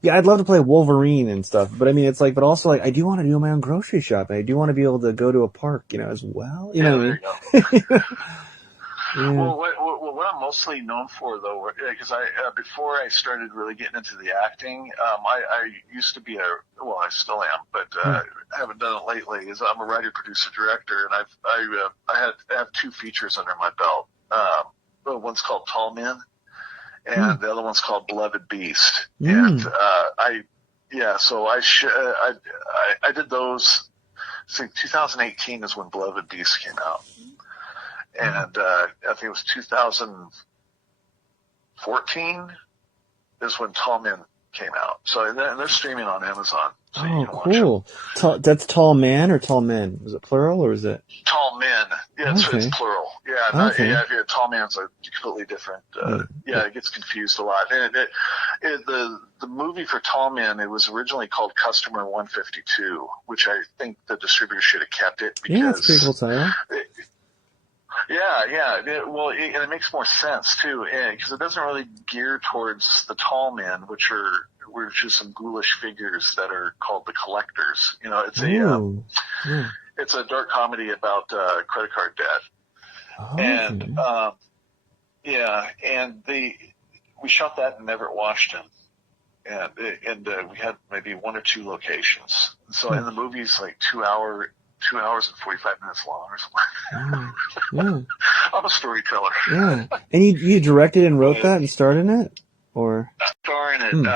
yeah, I'd love to play Wolverine and stuff, but I mean, it's like, but also like, I do want to do my own grocery shopping. I do want to be able to go to a park, as well. You know Yeah, what I there mean? you go. Yeah. Well, what I'm mostly known for, though, because before I started really getting into the acting, I used to be I still am, but Hmm. I haven't done it lately. Is I'm a writer, producer, director, and I have two features under my belt. One's called Tall Men, Hmm. and the other one's called Beloved Beast. And Hmm. so I did those. I think 2018 is when Beloved Beast came out. And I think it was 2014 is when Tall Men came out. So and they're streaming on Amazon, so you Oh, can watch them. cool. That's tall man or tall men? Was it plural or is it? Tall Men, yeah, it's Okay. plural. Yeah, Okay. Tall Man's a completely different. Yeah. Yeah. It gets confused a lot. And the movie for Tall Men, it was originally called Customer 152, which I think the distributor should have kept it Yeah, it's a pretty cool because. title. And it makes more sense too, because it doesn't really gear towards the tall men, which are some ghoulish figures that are called the collectors. Oh. Yeah. It's a dark comedy about credit card debt, and Okay. we shot that in Everett, Washington, and we had maybe one or two locations. So Hmm. and the movie's like 2 hours and 45 minutes long or something. Wow. Yeah. I'm a storyteller. Yeah. And you directed and wrote that and starred in it? Or? Starring it. Hmm.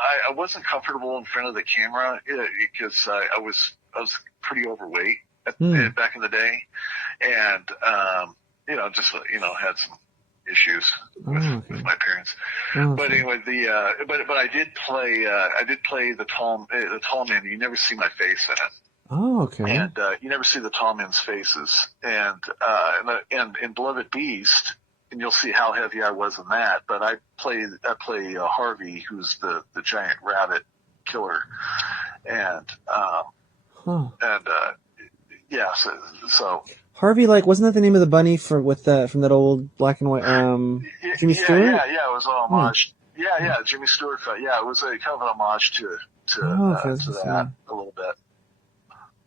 I wasn't comfortable in front of the camera because I was pretty overweight Hmm. back in the day, and just had some issues with Oh, okay. my parents. Oh, But okay. anyway, but I did play the tall man. You never see my face in it. Oh, okay. And you never see the tall men's faces. And in Beloved Beast, and you'll see how heavy I was in that. But I play Harvey, who's the giant rabbit killer, and Huh. so Harvey, like, wasn't that the name of the bunny from that old black and white Jimmy Stewart? it was an Yeah. homage. Jimmy Stewart. Yeah, it was a kind of an homage to Oh, okay. I was gonna that say. a little bit.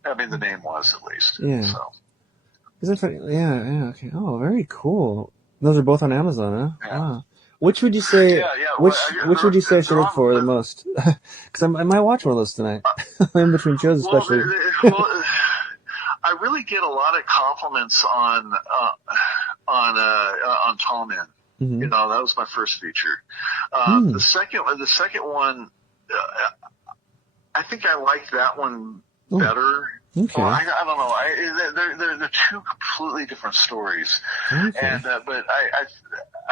I mean, the name was at least. Yeah. So Is that funny? Yeah, yeah, okay. Oh, very cool. Those are both on Amazon, huh? yeah. Wow. Which would you say? Well, Which would you say I should they're look on. for the most? Because I might watch one of those tonight, in between shows, Well, especially. I really get a lot of compliments on Tall Men. Mm-hmm. That was my first feature. Hmm. The second one, I think I like that one better. Okay. Well, I don't know. They're two completely different stories. Okay. And but I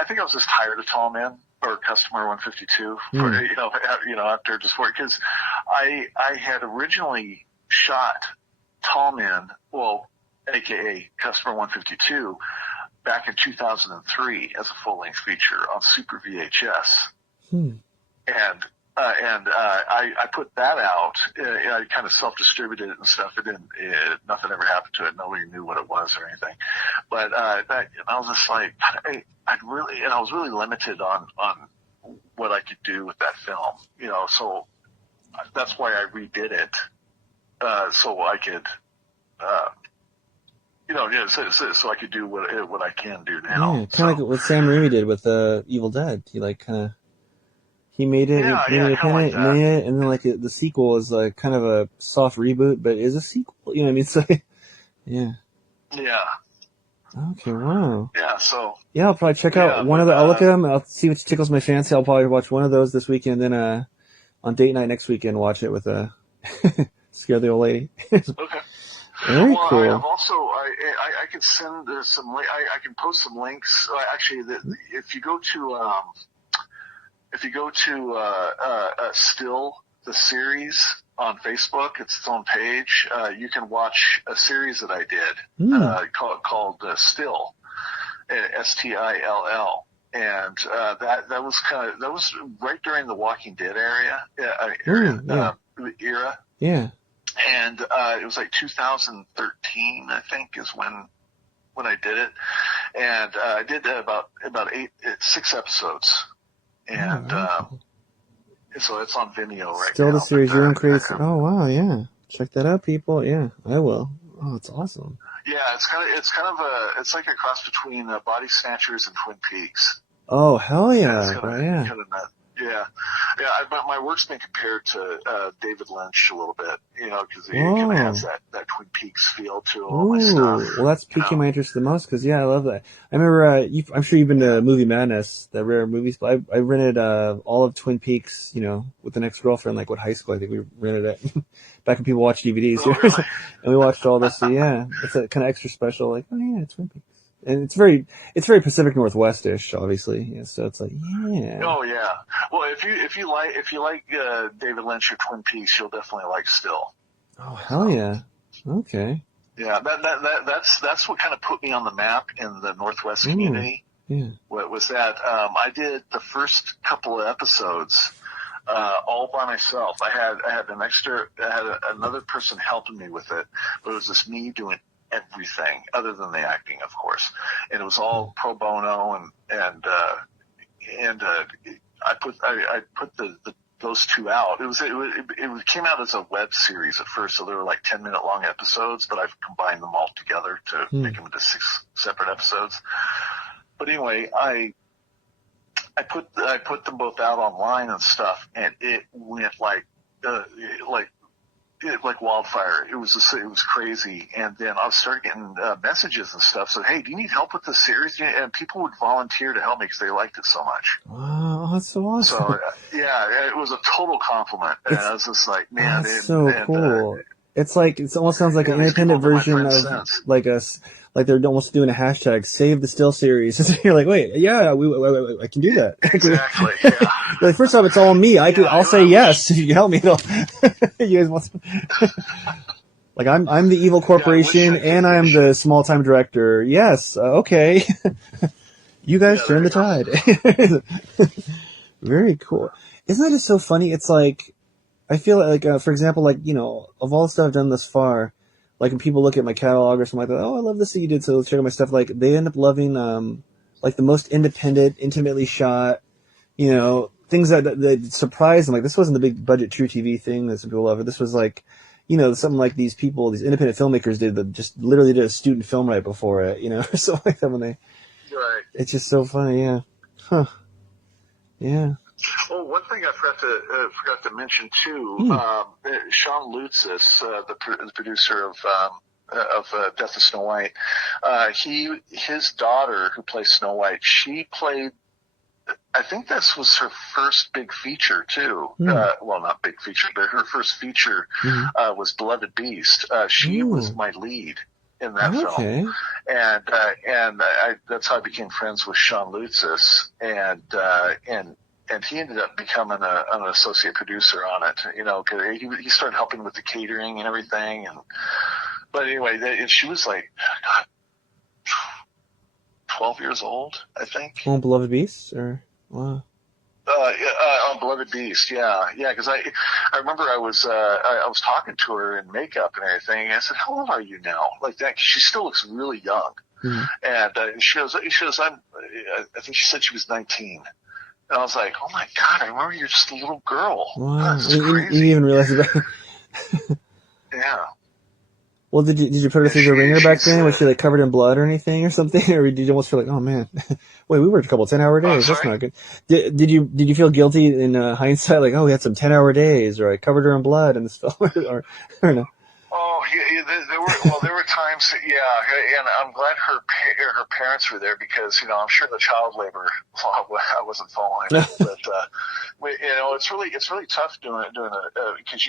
think I was just tired of Tall Men or Customer 152 after just work, because I had originally shot Tall Men, aka Customer 152, back in 2003 as a full-length feature on Super VHS. Hmm. And I put that out. I kind of self-distributed it and stuff. Nothing ever happened to it. Nobody knew what it was or anything. But I was just like, I was really limited on what I could do with that film. So that's why I redid it, so I could. So I could do what I can do now. Yeah, kind of like what Sam Raimi did with Evil Dead. He made it, made an independent, made it, and then like the sequel is like kind of a soft reboot, but is a sequel. You know what I mean? So, yeah. Yeah. Okay. Wow. Yeah. So. Yeah, I'll probably check out one of the. I'll look at them. I'll see which tickles my fancy. I'll probably watch one of those this weekend. Then on date night next weekend, watch it with scare the old lady. Okay. Very cool. I've also I can send some. I can post some links. Actually, if you go to Still the series on Facebook, it's its own page. You can watch a series that I did called Still, STILL, and that was right during the Walking Dead era. Yeah. Yeah. and it was like 2013, I think, is when I did it, and I did about 6 episodes, and so it's on Vimeo right Still now. the series your own creates. Oh wow, yeah. Check that out, people. Yeah, I will. Oh, it's awesome. Yeah, it's like a cross between Body Snatchers and Twin Peaks. Oh hell yeah! It's kind of nut. Yeah. My work's been compared to David Lynch a little bit, because it kind of has that Twin Peaks feel to all my stuff. Well, that's piquing my interest the most because I love that. I remember I'm sure you've been to Movie Madness, that rare movies. But I rented all of Twin Peaks, with an ex-girlfriend, like high school. I think we rented it back when people watched DVDs. Oh, really? And we watched all this. So yeah, it's a kind of extra special. Like, oh yeah, Twin Peaks. And it's very Pacific Northwest-ish, obviously. Yeah, so it's like, yeah. Oh yeah. Well, if you like David Lynch or Twin Peaks, you'll definitely like Still. Oh hell yeah. Okay. Yeah, that's what kind of put me on the map in the Northwest community. Yeah. What was that? I did the first couple of episodes all by myself. I had another person helping me with it, but it was just me doing everything other than the acting, of course, and it was all pro bono, and I put those 2 out. It came out as a web series at first, so they were like 10-minute long episodes, but I've combined them all together to make them into 6 separate episodes. But anyway, I put them both out online and stuff, and it went like wildfire. It was crazy. And then I started getting messages and stuff. So, hey, do you need help with this series? And people would volunteer to help me because they liked it so much. Wow, that's so awesome. So, yeah, it was a total compliment. And I was just like, man, that's so cool. It's like, it almost sounds like an independent version of like they're almost doing a hashtag save the Still series. You're like, wait, yeah, I can do that. Exactly. Yeah. Like, first off, it's all me. I'll say yes if you can help me. You guys want some? Like I'm the evil corporation and I'm the small time director. Yes, okay. You guys turn the tide. Very cool. Isn't that just so funny? It's like, I feel like, for example, like, of all the stuff I've done thus far, like when people look at my catalog or something like that, oh, I love this thing you did, so let's check out my stuff. Like they end up loving, like the most independent, intimately shot, things that surprise them. Like this wasn't the big budget True TV thing that some people love. This was like, something like these independent filmmakers did that just literally did a student film right before it, or something like that when they. Right. It's just so funny, yeah. Huh. Yeah. Oh, one thing I forgot to mention too. Sean Lutzis, the producer of Death of Snow White, his daughter who plays Snow White, she played. I think this was her first big feature too. Well, not big feature, but her first feature was Beloved Beast. She was my lead in that film, and that's how I became friends with Sean Lutzis, and he ended up becoming an associate producer on it. Cause he started helping with the catering and everything, but anyway, she was like, God, 12 years old, I think. Oh, Beloved Beast, or wow. On Beloved Beast, yeah, because I remember I was talking to her in makeup and everything, and I said, "How old are you now?" Like that, 'cause she still looks really young. And she goes, I think she said she was 19, and I was like, "Oh my God, I remember you're just a little girl." Wow, that's crazy. You even realize that? Yeah. Well, did you put her through the ringer back then? Was she like covered in blood or anything or something? Or did you almost feel like, oh man, wait, we worked a couple 10-hour days. That's not good. Did you feel guilty in hindsight? Like, oh, we had some 10-hour days, or I covered her in blood in this film, or no? Oh, there were times, and I'm glad her parents were there because, I'm sure the child labor law I wasn't following, but it's really tough doing because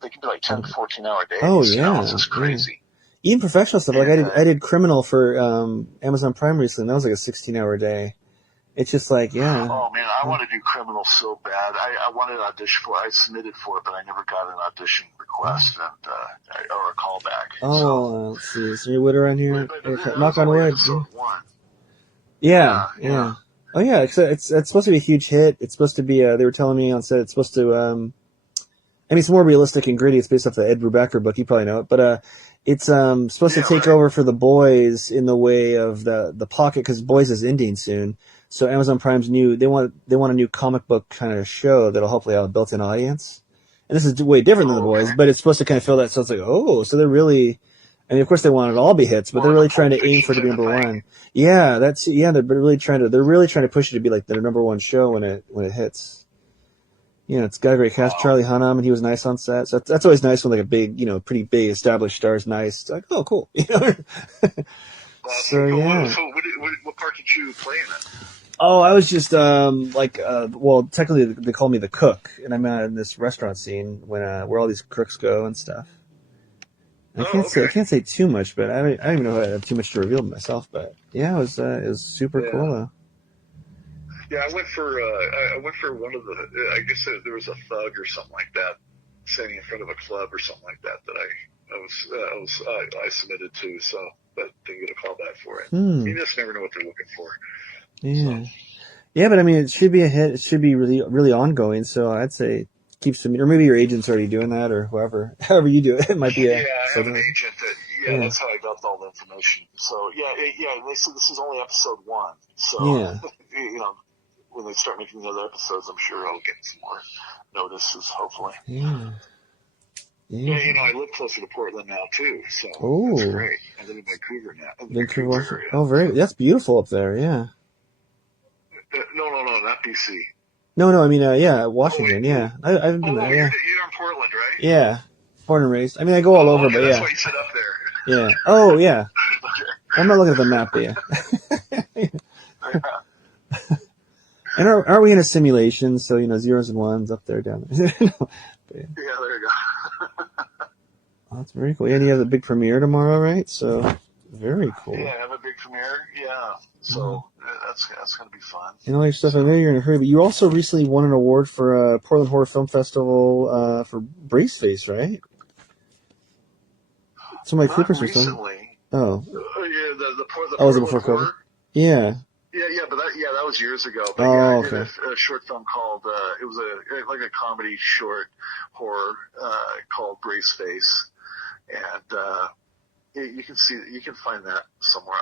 they can be like 10 to 14-hour days. Oh yeah, it's just crazy. Yeah. Even professional stuff. Like I did Criminal for Amazon Prime recently. And that was like a 16-hour day. It's just like, yeah. Oh man, I want to do Criminal so bad. I wanted to audition for it. I submitted for it, but I never got an audition request or a callback. Oh, let's see. Is there any wood around here? Knock on wood. Yeah. Oh yeah, it's supposed to be a huge hit. It's supposed to be. They were telling me on set it's supposed to I mean, it's more realistic and gritty. It's based off the Ed Brubaker book. You probably know it, but it's supposed to Yeah, take right. over for the Boys in the way of the Pocket, because Boys is ending soon. So Amazon Prime's new they want a new comic book kind of show that'll hopefully have a built-in audience. And this is way different than the Oh, Boys, okay. but it's supposed to kind of fill that. So it's like, oh, so they're really. I mean, of course they want it all be hits, but More they're of the really trying Pulp to aim Fiction for it to be type of number thing. one. Yeah, they're really trying to push it to be like their number one show when it hits. You know, it's got a great cast. Wow. Charlie Hunnam, and he was nice on set. So that's always nice when like a big, pretty big established star is nice. It's like, oh, cool. Well, that's So pretty cool. yeah. So what part did you play in it? Oh, I was just well, technically they call me the cook, and I'm in this restaurant scene when where all these crooks go and stuff. Oh, I okay. can't say too much, but I don't even know if I have too much to reveal myself. But yeah, it was super cool Yeah. though. Yeah, I went for one of the. I guess there was a thug or something like that standing in front of a club or something like that I submitted to. So, but didn't get a call back for it. Hmm. You just never know what they're looking for. So, Yeah. Yeah, but I mean, it should be a hit. It should be really, really ongoing. So I'd say keep submitting, or maybe your agent's already doing that, or whoever, however you do it. It might be a. yeah, I So have an agent that. Yeah, yeah, that's how I got all the information. So yeah. They said this is only episode 1. So yeah, you know, when they start making the other episodes, I'm sure I'll get some more notices. Hopefully. yeah, Yeah, yeah. I live closer to Portland now too, so that's Oh, great. I live in Vancouver now, in the Vancouver, Vancouver Washington. area. Oh, very. That's beautiful up there. Yeah. No, not BC. No, no. I mean, yeah, Oh wait, Washington. Yeah, I haven't been there. Yeah, you're in Portland, right? yeah. Born and raised. I mean, I go all Oh, over, okay, but that's yeah, why you said up there. yeah. Oh, yeah. Okay. I'm not looking at the map, but yeah. Yeah, And are we in a simulation? So zeros and ones up there, down there. But yeah. yeah, there you go. Oh, that's very cool. Yeah, and you have the big premiere tomorrow, right? So very cool. Yeah, I have a big premiere. Yeah, Yeah. so that's gonna be fun. And all your stuff. I So know you're in a hurry, but you also recently won an award for Portland Horror Film Festival for Braceface, right? Some of my not Clippers or something. recently. Oh, Yeah, the oh, was it Portland before COVID? horror. Yeah. Yeah, but that was years ago. But yeah, I Oh, did okay. a short film called it was like a comedy short horror called Brace Face, and you can find that somewhere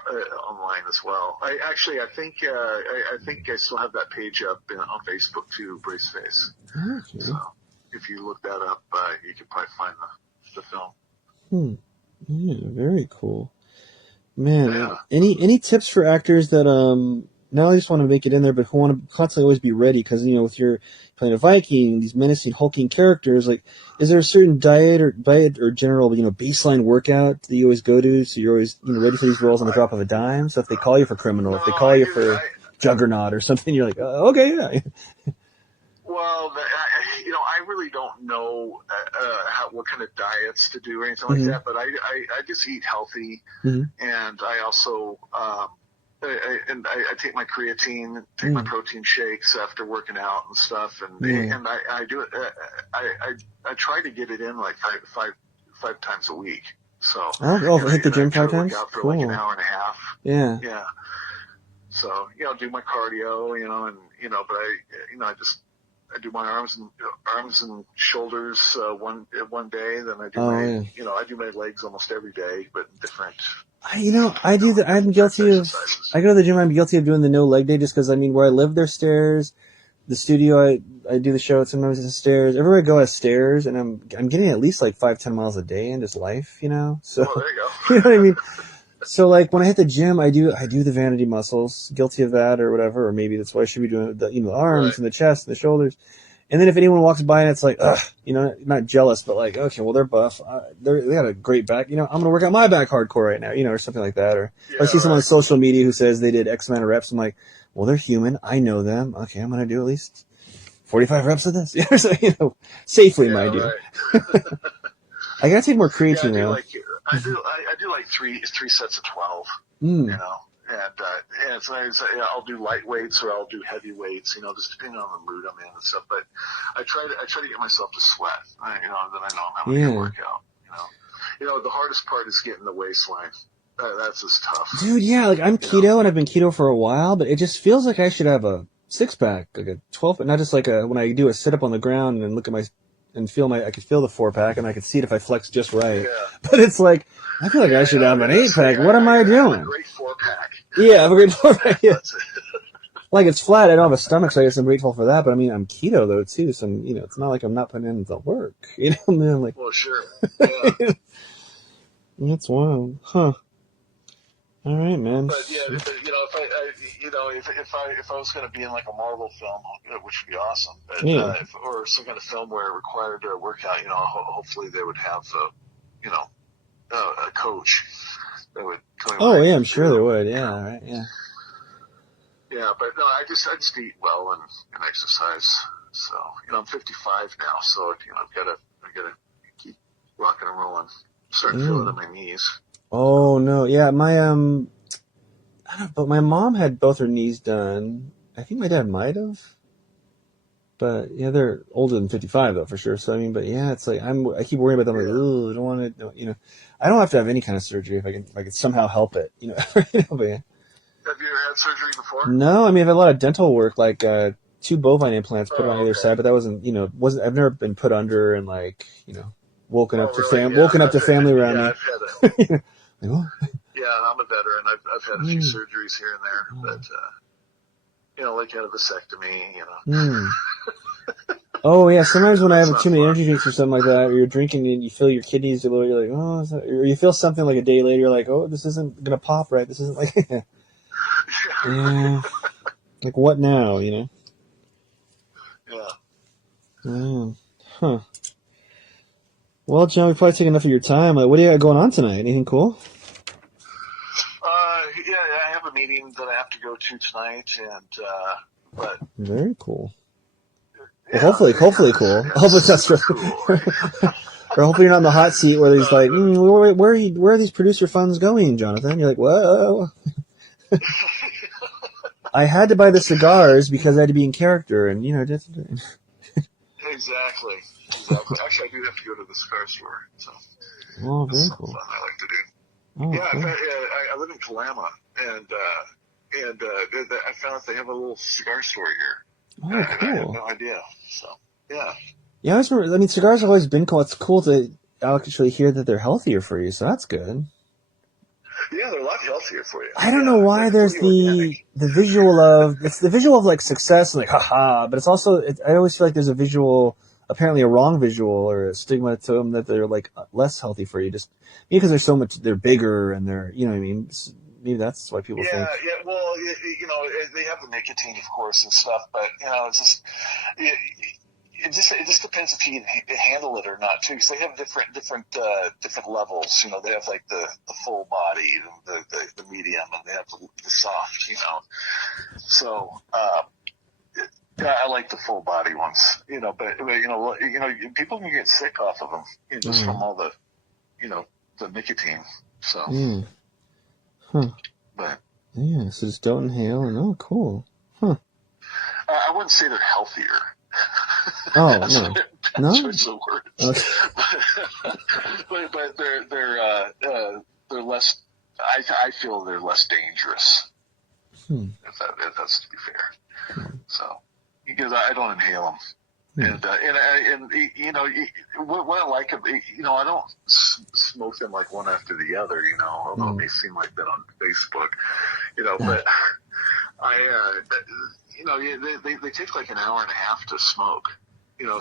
online as well. I think I still have that page up on Facebook too, Brace Face. Okay. So if you look that up, you can probably find the film. Hmm. Yeah, very cool. Man, Yeah. any tips for actors that not only just want to make it in there, but who want to constantly always be ready? Because with your playing a Viking, these menacing, hulking characters, like, is there a certain diet or general baseline workout that you always go to, so you're always ready for these roles on the drop of a dime? So if they call you for criminal, No, if they call you for Juggernaut or something, you're like, okay, yeah. Well, I really don't know what kind of diets to do or anything like Mm-hmm. that. But I just eat healthy, Mm-hmm. and I also I take my creatine, take my protein shakes after working out and stuff, and I do it. I try to get it in like five times a week. So Hit the gym I try 5 to work times. out for Cool. like an hour and a half. Yeah. Yeah. So do my cardio, but I do my arms and shoulders one day. Then I do I do my legs almost every day, but different. I do that. I'm guilty of. Exercises. I go to the gym. I'm guilty of doing the no leg day just because where I live, there's stairs. The studio I do the show at sometimes there's stairs. Everywhere I go has stairs, and I'm getting at least like 5-10 miles a day in just life, So Well, there you go. you know what I mean. So like when I hit the gym, I do the vanity muscles. Guilty of that or whatever, or maybe that's what I should be doing. The arms Right. and the chest and the shoulders. And then if anyone walks by and it's like, ugh, not jealous, but like, okay, well they're buff, they got a great back, I'm gonna work out my back hardcore right now, or something like that. Or I see someone on social media who says they did X amount of reps. I'm like, well, they're human. I know them. Okay, I'm gonna do at least 45 reps of this. So, safely, mind you. Right. I gotta take more creatine now. I do like three sets of 12. Mm. And sometimes I'll do light weights or I'll do heavy weights, just depending on the mood I'm in and stuff. But I try to get myself to sweat, then I know I'm having a good workout. The hardest part is getting the waistline. That's just tough. Dude, yeah, like I'm keto and I've been keto for a while, but it just feels like I should have a 6-pack, like a 12, but not just like when I do a sit up on the ground and look at my and I could feel the 4-pack, and I could see it if I flexed just right. Yeah. But it's like, I feel like I should have an 8-pack. What am I doing? I have a great 4-pack. Yeah, I have a great 4-pack. Yeah. Like, it's flat. I don't have a stomach, so I guess I'm grateful for that. But I mean, I'm keto though too, so it's not like I'm not putting in the work. Man, like. Well, sure. Yeah. That's wild, huh? All right, man. But yeah, if I was going to be in like a Marvel film, which would be awesome, but, or some kind of film where it required a workout, hopefully they would have a coach that would. Oh yeah, I'm sure they would. Yeah, right. Yeah. Yeah, but no, I just eat well and exercise. So I'm 55 now, so I've got to keep rocking and rolling. Starting to feel it in my knees. Oh no, yeah, my I don't know, but my mom had both her knees done. I think my dad might have, but yeah, they're older than 55 though for sure. So I mean, but yeah, it's like I keep worrying about them. Like, oh, I don't want to, I don't have to have any kind of surgery if I can somehow help it, But, yeah. Have you ever had surgery before? No, I mean I've had a lot of dental work, like 2 bovine implants put on either side, but that wasn't I've never been put under and woken up to family around me. I've had Yeah, I'm a veteran. I've had a few surgeries here and there, but like had a vasectomy. Oh yeah, sometimes when I have too many energy drinks or something like that, or you're drinking and you feel your kidneys a little, you're like, or you feel something like a day later, you're like, oh, this isn't gonna pop right. This isn't like, yeah, like what now? Yeah. Huh. Well, John, we probably taken enough of your time. Like, what do you got going on tonight? Anything cool? Yeah, I have a meeting that I have to go to tonight, and but very cool. Yeah, well, hopefully cool. Hopefully that's really cool. Right? Or hopefully you're not in the hot seat where he's like, where are these producer funds going, Jonathan? You're like, whoa. I had to buy the cigars because I had to be in character, and Exactly. Actually, I do have to go to the cigar store. So very cool. Fun I like to do. Oh, yeah, cool. I live in Kalama, and I found that they have a little cigar store here. Oh, cool. I had no idea. So yeah. Yeah, I always remember. I mean, cigars have always been cool. It's cool to actually hear that they're healthier for you, so that's good. Yeah, they're a lot healthier for you. I don't know why there's the visual of like success and like haha, but it's also I always feel like there's a visual, apparently a wrong visual or a stigma to them that they're like less healthy for you, just because they're bigger and they're what I mean. Maybe that's why people think. Yeah. Well, they have the nicotine, of course, and stuff, but it's just. It just depends if you can handle it or not too, because they have different levels. They have like the full body, the medium, and they have the soft. So I like the full body ones. But people can get sick off of them just from all the the nicotine. So. Huh. But yeah, so just don't inhale and cool. Huh. I wouldn't say they're healthier. Oh that's no, no. Choice of words. Okay. but they're less. I feel they're less dangerous. If that's to be fair. So because I don't inhale them, and what I like, I don't smoke them like one after the other. Although it may seem like that on Facebook, but they take like an hour and a half to smoke.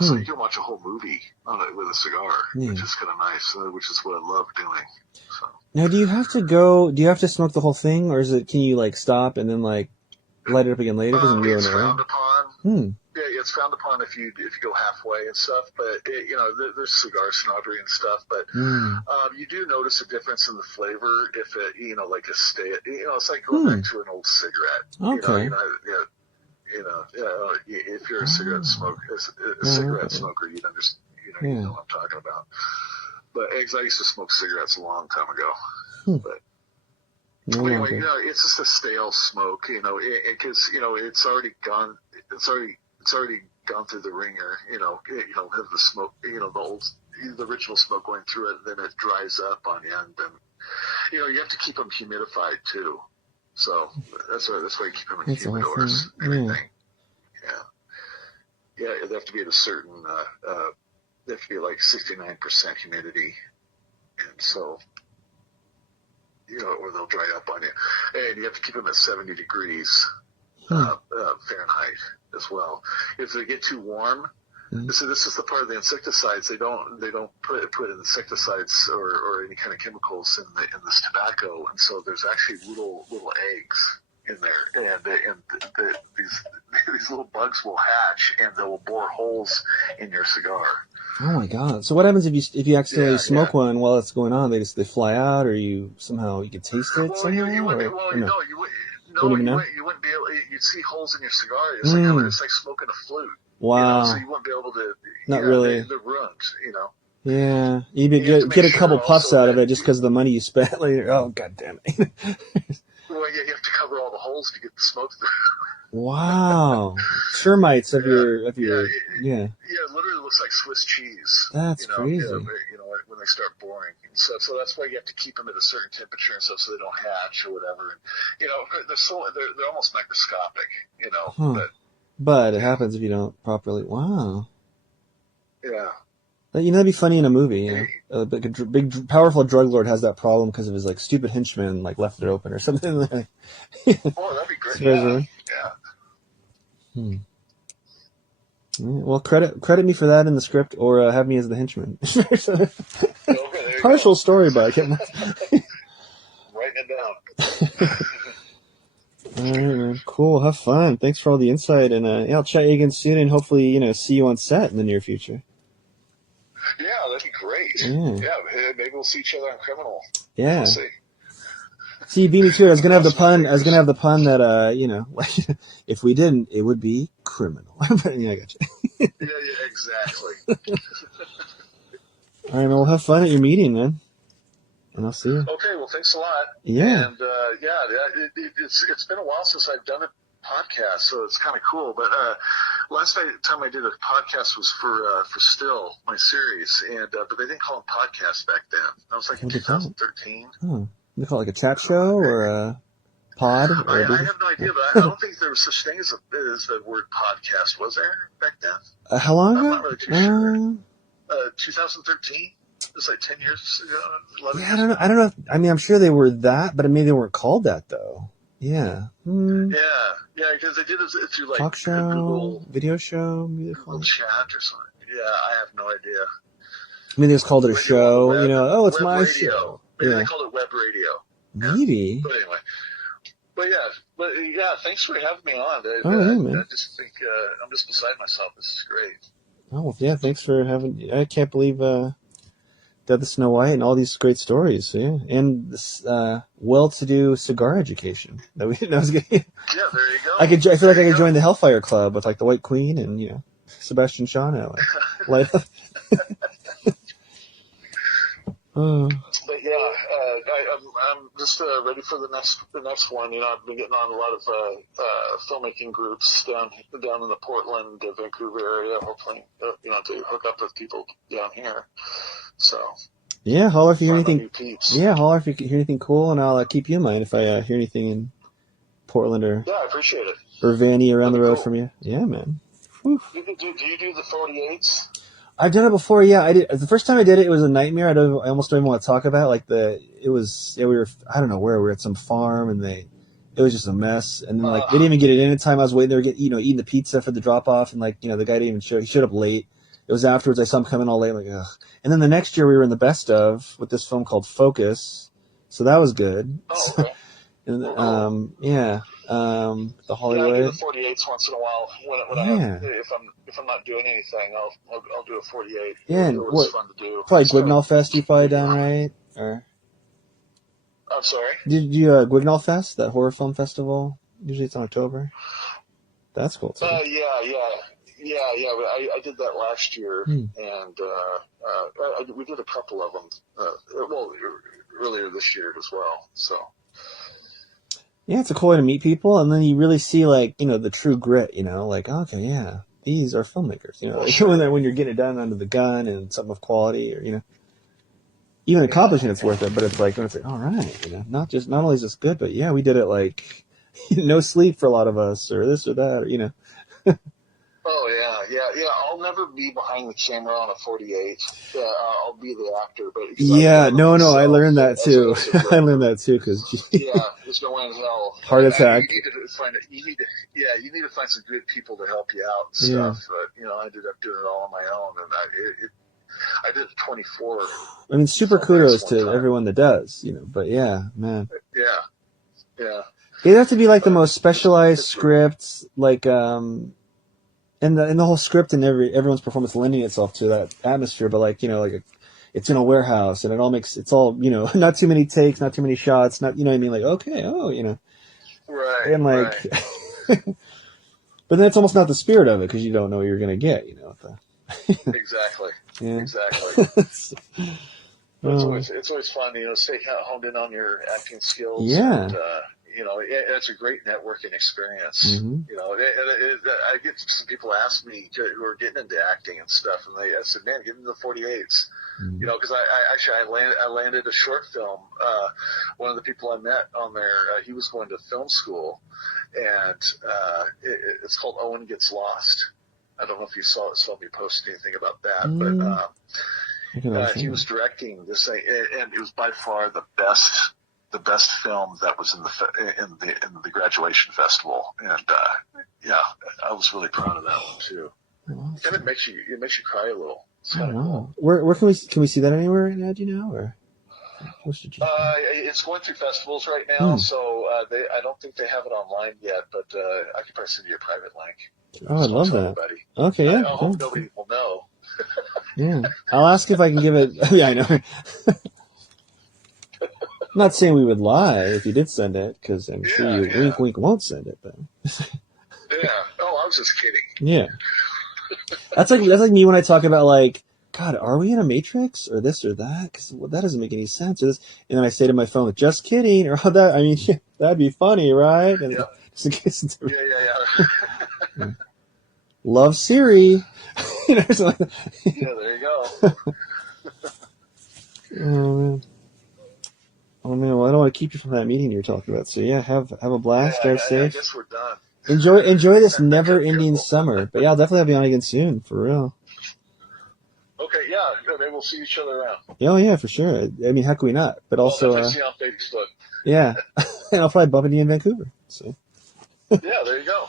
So you can watch a whole movie on it with a cigar, which is kind of nice, which is what I love doing. So. Now, do you have to smoke the whole thing, or can you like stop and then like light it up again later? It's frowned upon. Yeah, it's frowned upon if you go halfway and stuff, but there's cigar snobbery and stuff, but you do notice a difference in the flavor if it, like a it's like going back to an old cigarette. Okay. If you're a cigarette smoker, you'd understand. You know what I'm talking about. But I used to smoke cigarettes a long time ago. But anyway, it's just a stale smoke, because it's already gone. It's already gone through the ringer. Have the smoke, the original smoke going through it, and then it dries up on the end, and you have to keep them humidified too. So that's why you keep them in humidors and everything. Yeah, they have to be at a certain they have to be like 69% humidity, and so, or they'll dry up on you. And you have to keep them at 70 degrees Fahrenheit as well. If they get too warm, so this is the part of the insecticides. They don't put insecticides or any kind of chemicals in this tobacco, and so there's actually little eggs in there, and these little bugs will hatch and they will bore holes in your cigar. Oh my God! So what happens if you accidentally smoke one while it's going on? They fly out, or you can taste it somehow? You wouldn't be able. You'd see holes in your cigar. It's like smoking a flute. Wow! So you wouldn't be able to. Not really. They're ruined. Yeah, you get a couple puffs out of it just because of the money you spent later. Oh, God damn it! Well, you have to cover all the holes to get the smoke through. Wow, termites of your it literally looks like Swiss cheese. That's crazy. When they start boring, so that's why you have to keep them at a certain temperature and stuff so they don't hatch or whatever. And they're almost microscopic. But it happens if you don't properly. Wow. Yeah. That'd be funny in a movie. A big, powerful drug lord has that problem because of his stupid henchman left it open or something. Oh, that'd be great. Yeah. Well, credit me for that in the script, or have me as the henchman. Partial story, but I can't. Writing it down. All right, man. Cool. Have fun. Thanks for all the insight, and I'll chat you again soon, and hopefully, see you on set in the near future. Yeah, that'd be great. Yeah, maybe we'll see each other on Criminal. Yeah. We'll see. See, you beat me to it. I was gonna have the pun that if we didn't, it would be criminal. Yeah, I got you. Yeah, exactly. All right, man. We'll have fun at your meeting, man. And I'll see you. Okay, well, thanks a lot. Yeah. And it's been a while since I've done a podcast, so it's kind of cool. But last time I did a podcast was for Still, my series, and but they didn't call them podcasts back then. That was in 2013. Oh. They call it a chat show or a pod? I have no idea, but I don't think there was such thing as the word podcast. Was there back then? How long ago? I'm not really too sure. 2013. It was 10 years ago. 11 years ago. I don't know. I'm sure they were that, but maybe they weren't called that though. Yeah. Yeah, because they did it through talk show, Google, video show, Google Chat or something. Yeah, I have no idea. They just called it a show. It's my radio. show. Maybe they called it web radio. Maybe. But anyway, thanks for having me on. Man. I just think I'm just beside myself. This is great. Oh, well, yeah, thanks for having. I can't believe Death of Snow White and all these great stories. Yeah, and this well-to-do cigar education that we didn't know was good. Yeah, there you go. I feel like I could join the Hellfire Club with the White Queen and Sebastian Shaw. Light up. Oh. But yeah, I'm just ready for the next one. I've been getting on a lot of filmmaking groups down in the Portland, Vancouver area. Hopefully, to hook up with people down here. So. Yeah, holler if you hear anything. Yeah, holler if you hear anything cool, and I'll keep you in mind if I hear anything in Portland or. Yeah, I appreciate it. Or Vanny around the road from you. Yeah, man. Whew. Do you do the 48s? I've done it before. Yeah, I did. The first time I did it, it was a nightmare. I almost don't even want to talk about it. We were, I don't know where, we were at some farm and it was just a mess. And then they didn't even get it in time. I was waiting there, eating the pizza for the drop off. And the guy didn't even show, he showed up late. It was afterwards. I saw him coming all late. I'm like, ugh. And then the next year we were in the best of with this film called Focus. So that was good. Oh, okay. And, the Hollywood. Yeah, I do the 48s once in a while. If I'm not doing anything, I'll do a 48. Yeah, it was fun to do. Probably Guignol Fest you probably done, right? Or I'm sorry. Did you do Guignol Fest, that horror film festival? Usually it's in October. That's cool too. Yeah. I did that last year, and we did a couple of them. Earlier this year as well. So. Yeah, it's a cool way to meet people, and then you really see the true grit. Okay, yeah, these are filmmakers. When you're getting it done under the gun and something of quality, or even accomplishing it's worth it. But it's when it's all right, not only is this good, but yeah, we did it no sleep for a lot of us, or this or that, or. Oh yeah. I'll never be behind the camera on a 48. I'll be the actor, but because I've Yeah, never no, I myself learned that as too. a I learned director. that too because Yeah, there's no way in hell. heart You attack. need to find it. You need to find some good people to help you out and Yeah. stuff. But I ended up doing it all on my own, and I did 24 I mean, super film days kudos one to time. everyone that does, but yeah, man. Yeah. It'd have to be like the But most specialized it's script, like and the whole script and everyone's performance lending itself to that atmosphere, but like it's in a warehouse and it's all not too many takes, not too many shots, not what I mean, like okay, and like, right. but then it's almost not the spirit of it because you don't know what you're gonna get, Exactly. yeah. Exactly. But Oh, it's always fun, stay honed in on your acting skills, yeah. and it's a great networking experience. Mm-hmm. I get some people ask me who are getting into acting and stuff, and I said, "Man, get into the 48s." Mm-hmm. Because I landed a short film. One of the people I met on there, he was going to film school, and it's called Owen Gets Lost. I don't know if you saw me post anything about that, but. He was directing this thing, and it was by far the best film that was in the graduation festival, and I was really proud of that one too. Awesome. And it makes you cry a little. It's kind of cool. Where can we see that anywhere right now? Do you know or? It's going through festivals right now, so I don't think they have it online yet, but I could probably send you a private link. Oh, I'd love that. Everybody. Okay, yeah. I hope nobody will know. Yeah, I'll ask if I can give it. Yeah, I know. I'm not saying we would lie if you did send it, because I'm sure you wink won't send it though. Yeah. Oh, I was just kidding. Yeah. That's like me when I talk about like, God, are we in a Matrix or this or that? Because that doesn't make any sense. Or this, and then I say to my phone, just kidding, or that. I mean, that'd be funny, right? And Yeah. Love Siri. Yeah, there you go. Oh man, well I don't want to keep you from that meeting you're talking about. So yeah, have a blast, drive safe. I guess we're done. Enjoy this never-ending summer. But yeah, I'll definitely have you on again soon, for real. Okay, yeah, maybe we'll see each other around. Oh yeah, for sure. I mean, how can we not? But also, see you on Facebook. Yeah, and I'll probably bump into you in Vancouver. So. Yeah, there you go.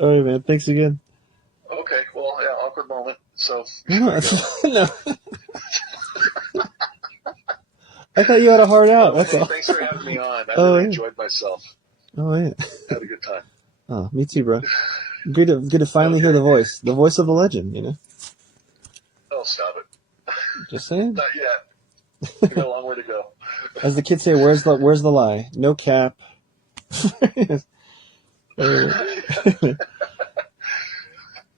All right, man. Thanks again. Okay, well, yeah, awkward moment. So no. I thought you had a heart out. That's all. Thanks for having me on. I really enjoyed myself. Oh yeah. Had a good time. Oh, me too, bro. Good to finally hear the voice of the legend. Oh, stop it. Just saying. Not yet. We got a long way to go. As the kids say, where's the lie? No cap.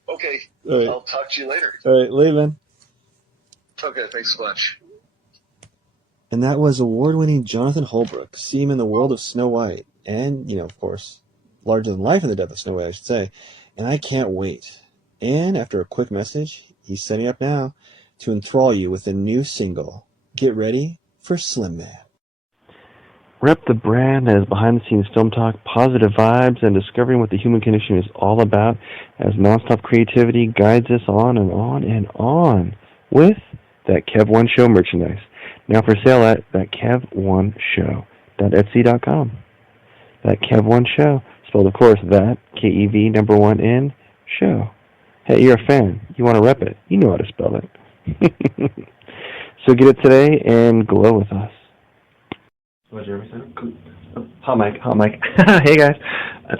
Okay, right. I'll talk to you later. All right, later, man. Okay, thanks so much. And that was award-winning Jonathan Holbrook. See him in the world of Snow White. And, of course, larger than life in the death of Snow White, I should say. And I can't wait. And after a quick message, he's setting up now to enthrall you with a new single. Get ready for Slim Man. Rep the brand that is behind-the-scenes film talk, positive vibes, and discovering what the human condition is all about as nonstop creativity guides us on and on and on with that Kev1 Show merchandise. Now for sale at thatkev1show.etsy.com. That Kev1 Show, spelled of course that, K-E-V number 1 N, show. Hey, you're a fan. You want to rep it. You know how to spell it. So get it today and glow with us. Hot mic. Hey guys.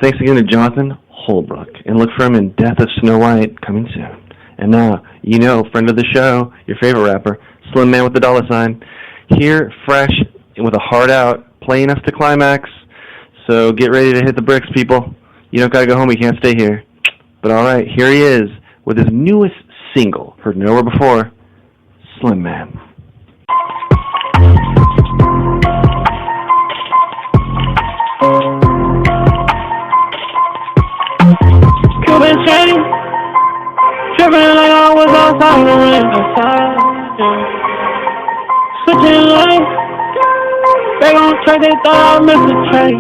Thanks again to Jonathan Holbrook. And look for him in Death of Snow White coming soon. And now, friend of the show, your favorite rapper, Slim Man with the $sign, here, fresh, with a heart out, playing us to climax. So get ready to hit the bricks, people. You don't gotta go home, you can't stay here. But alright, here he is, with his newest single, heard nowhere before, Slim Man. Cuban chain, tripping like I was outside the rain. Switching lanes, they gon' track, they thought I missed a train.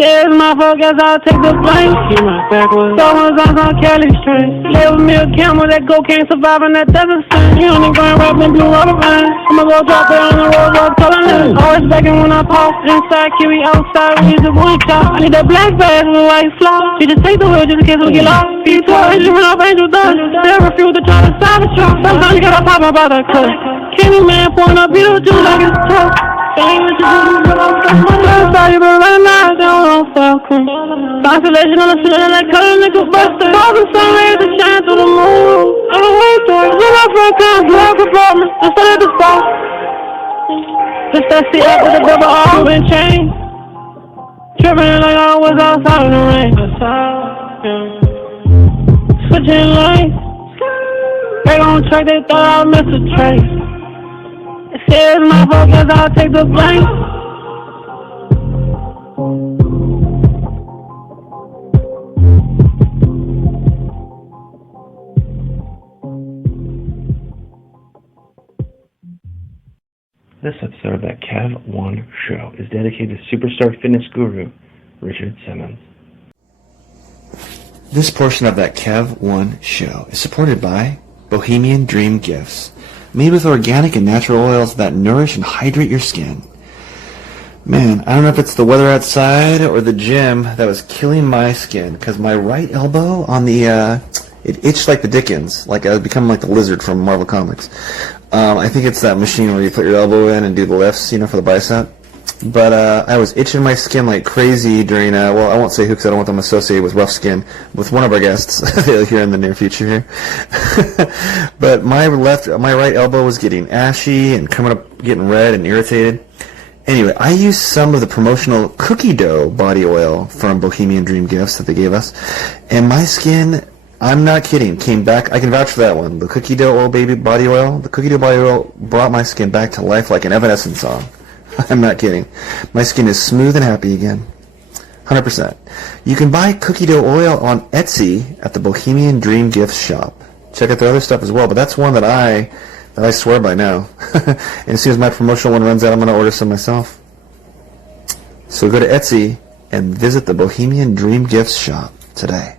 Says my focus, I'll take the blame. Keep my backwards. Someone's on some Kelly string. Live with me a camel, that go can't survive and that doesn't sing. You only going rap and blue rubber band. I'ma go drop it on the road, road telling it. Always begging when I pop. Inside, Kiwi, outside, we use the one shot. I need that black bag with white fly. She just take the wheel just in case we get lost. Feet to her, she run off angel dust. They refuse to try to stop it, truck. Sometimes you gotta pop about that cut. Kenny man point up, beat up you like it's tough. Constellation on the ceiling like color nigga buster. Falling sun rays to shine through the moon. I'm away to it. When my friend comes, love apartment. Just at the spot. Just that seat up with a double arm and chain. Tripping like I was outside in the rain. Switching lanes. They gon' track, they thought I missed a trace. Says my focus, I'll take the blame. This episode of that Cav 1 show is dedicated to superstar fitness guru, Richard Simmons. This portion of that Cav 1 show is supported by Bohemian Dream Gifts, made with organic and natural oils that nourish and hydrate your skin. Man, I don't know if it's the weather outside or the gym that was killing my skin, because my right elbow on the, it itched like the Dickens, like I was becoming like the lizard from Marvel Comics. I think it's that machine where you put your elbow in and do the lifts, for the bicep. But I was itching my skin like crazy during, well, I won't say who because I don't want them associated with rough skin, with one of our guests here in the near future here. But my right elbow was getting ashy and coming up, getting red and irritated. Anyway, I used some of the promotional cookie dough body oil from Bohemian Dream Gifts that they gave us, and my skin, I'm not kidding, came back. I can vouch for that one. The cookie dough oil baby body oil, the cookie dough body oil brought my skin back to life like an Evanescence song. I'm not kidding. My skin is smooth and happy again. 100%. You can buy cookie dough oil on Etsy at the Bohemian Dream Gifts shop. Check out their other stuff as well, but that's one that I swear by now. And as soon as my promotional one runs out, I'm going to order some myself. So go to Etsy and visit the Bohemian Dream Gifts shop today.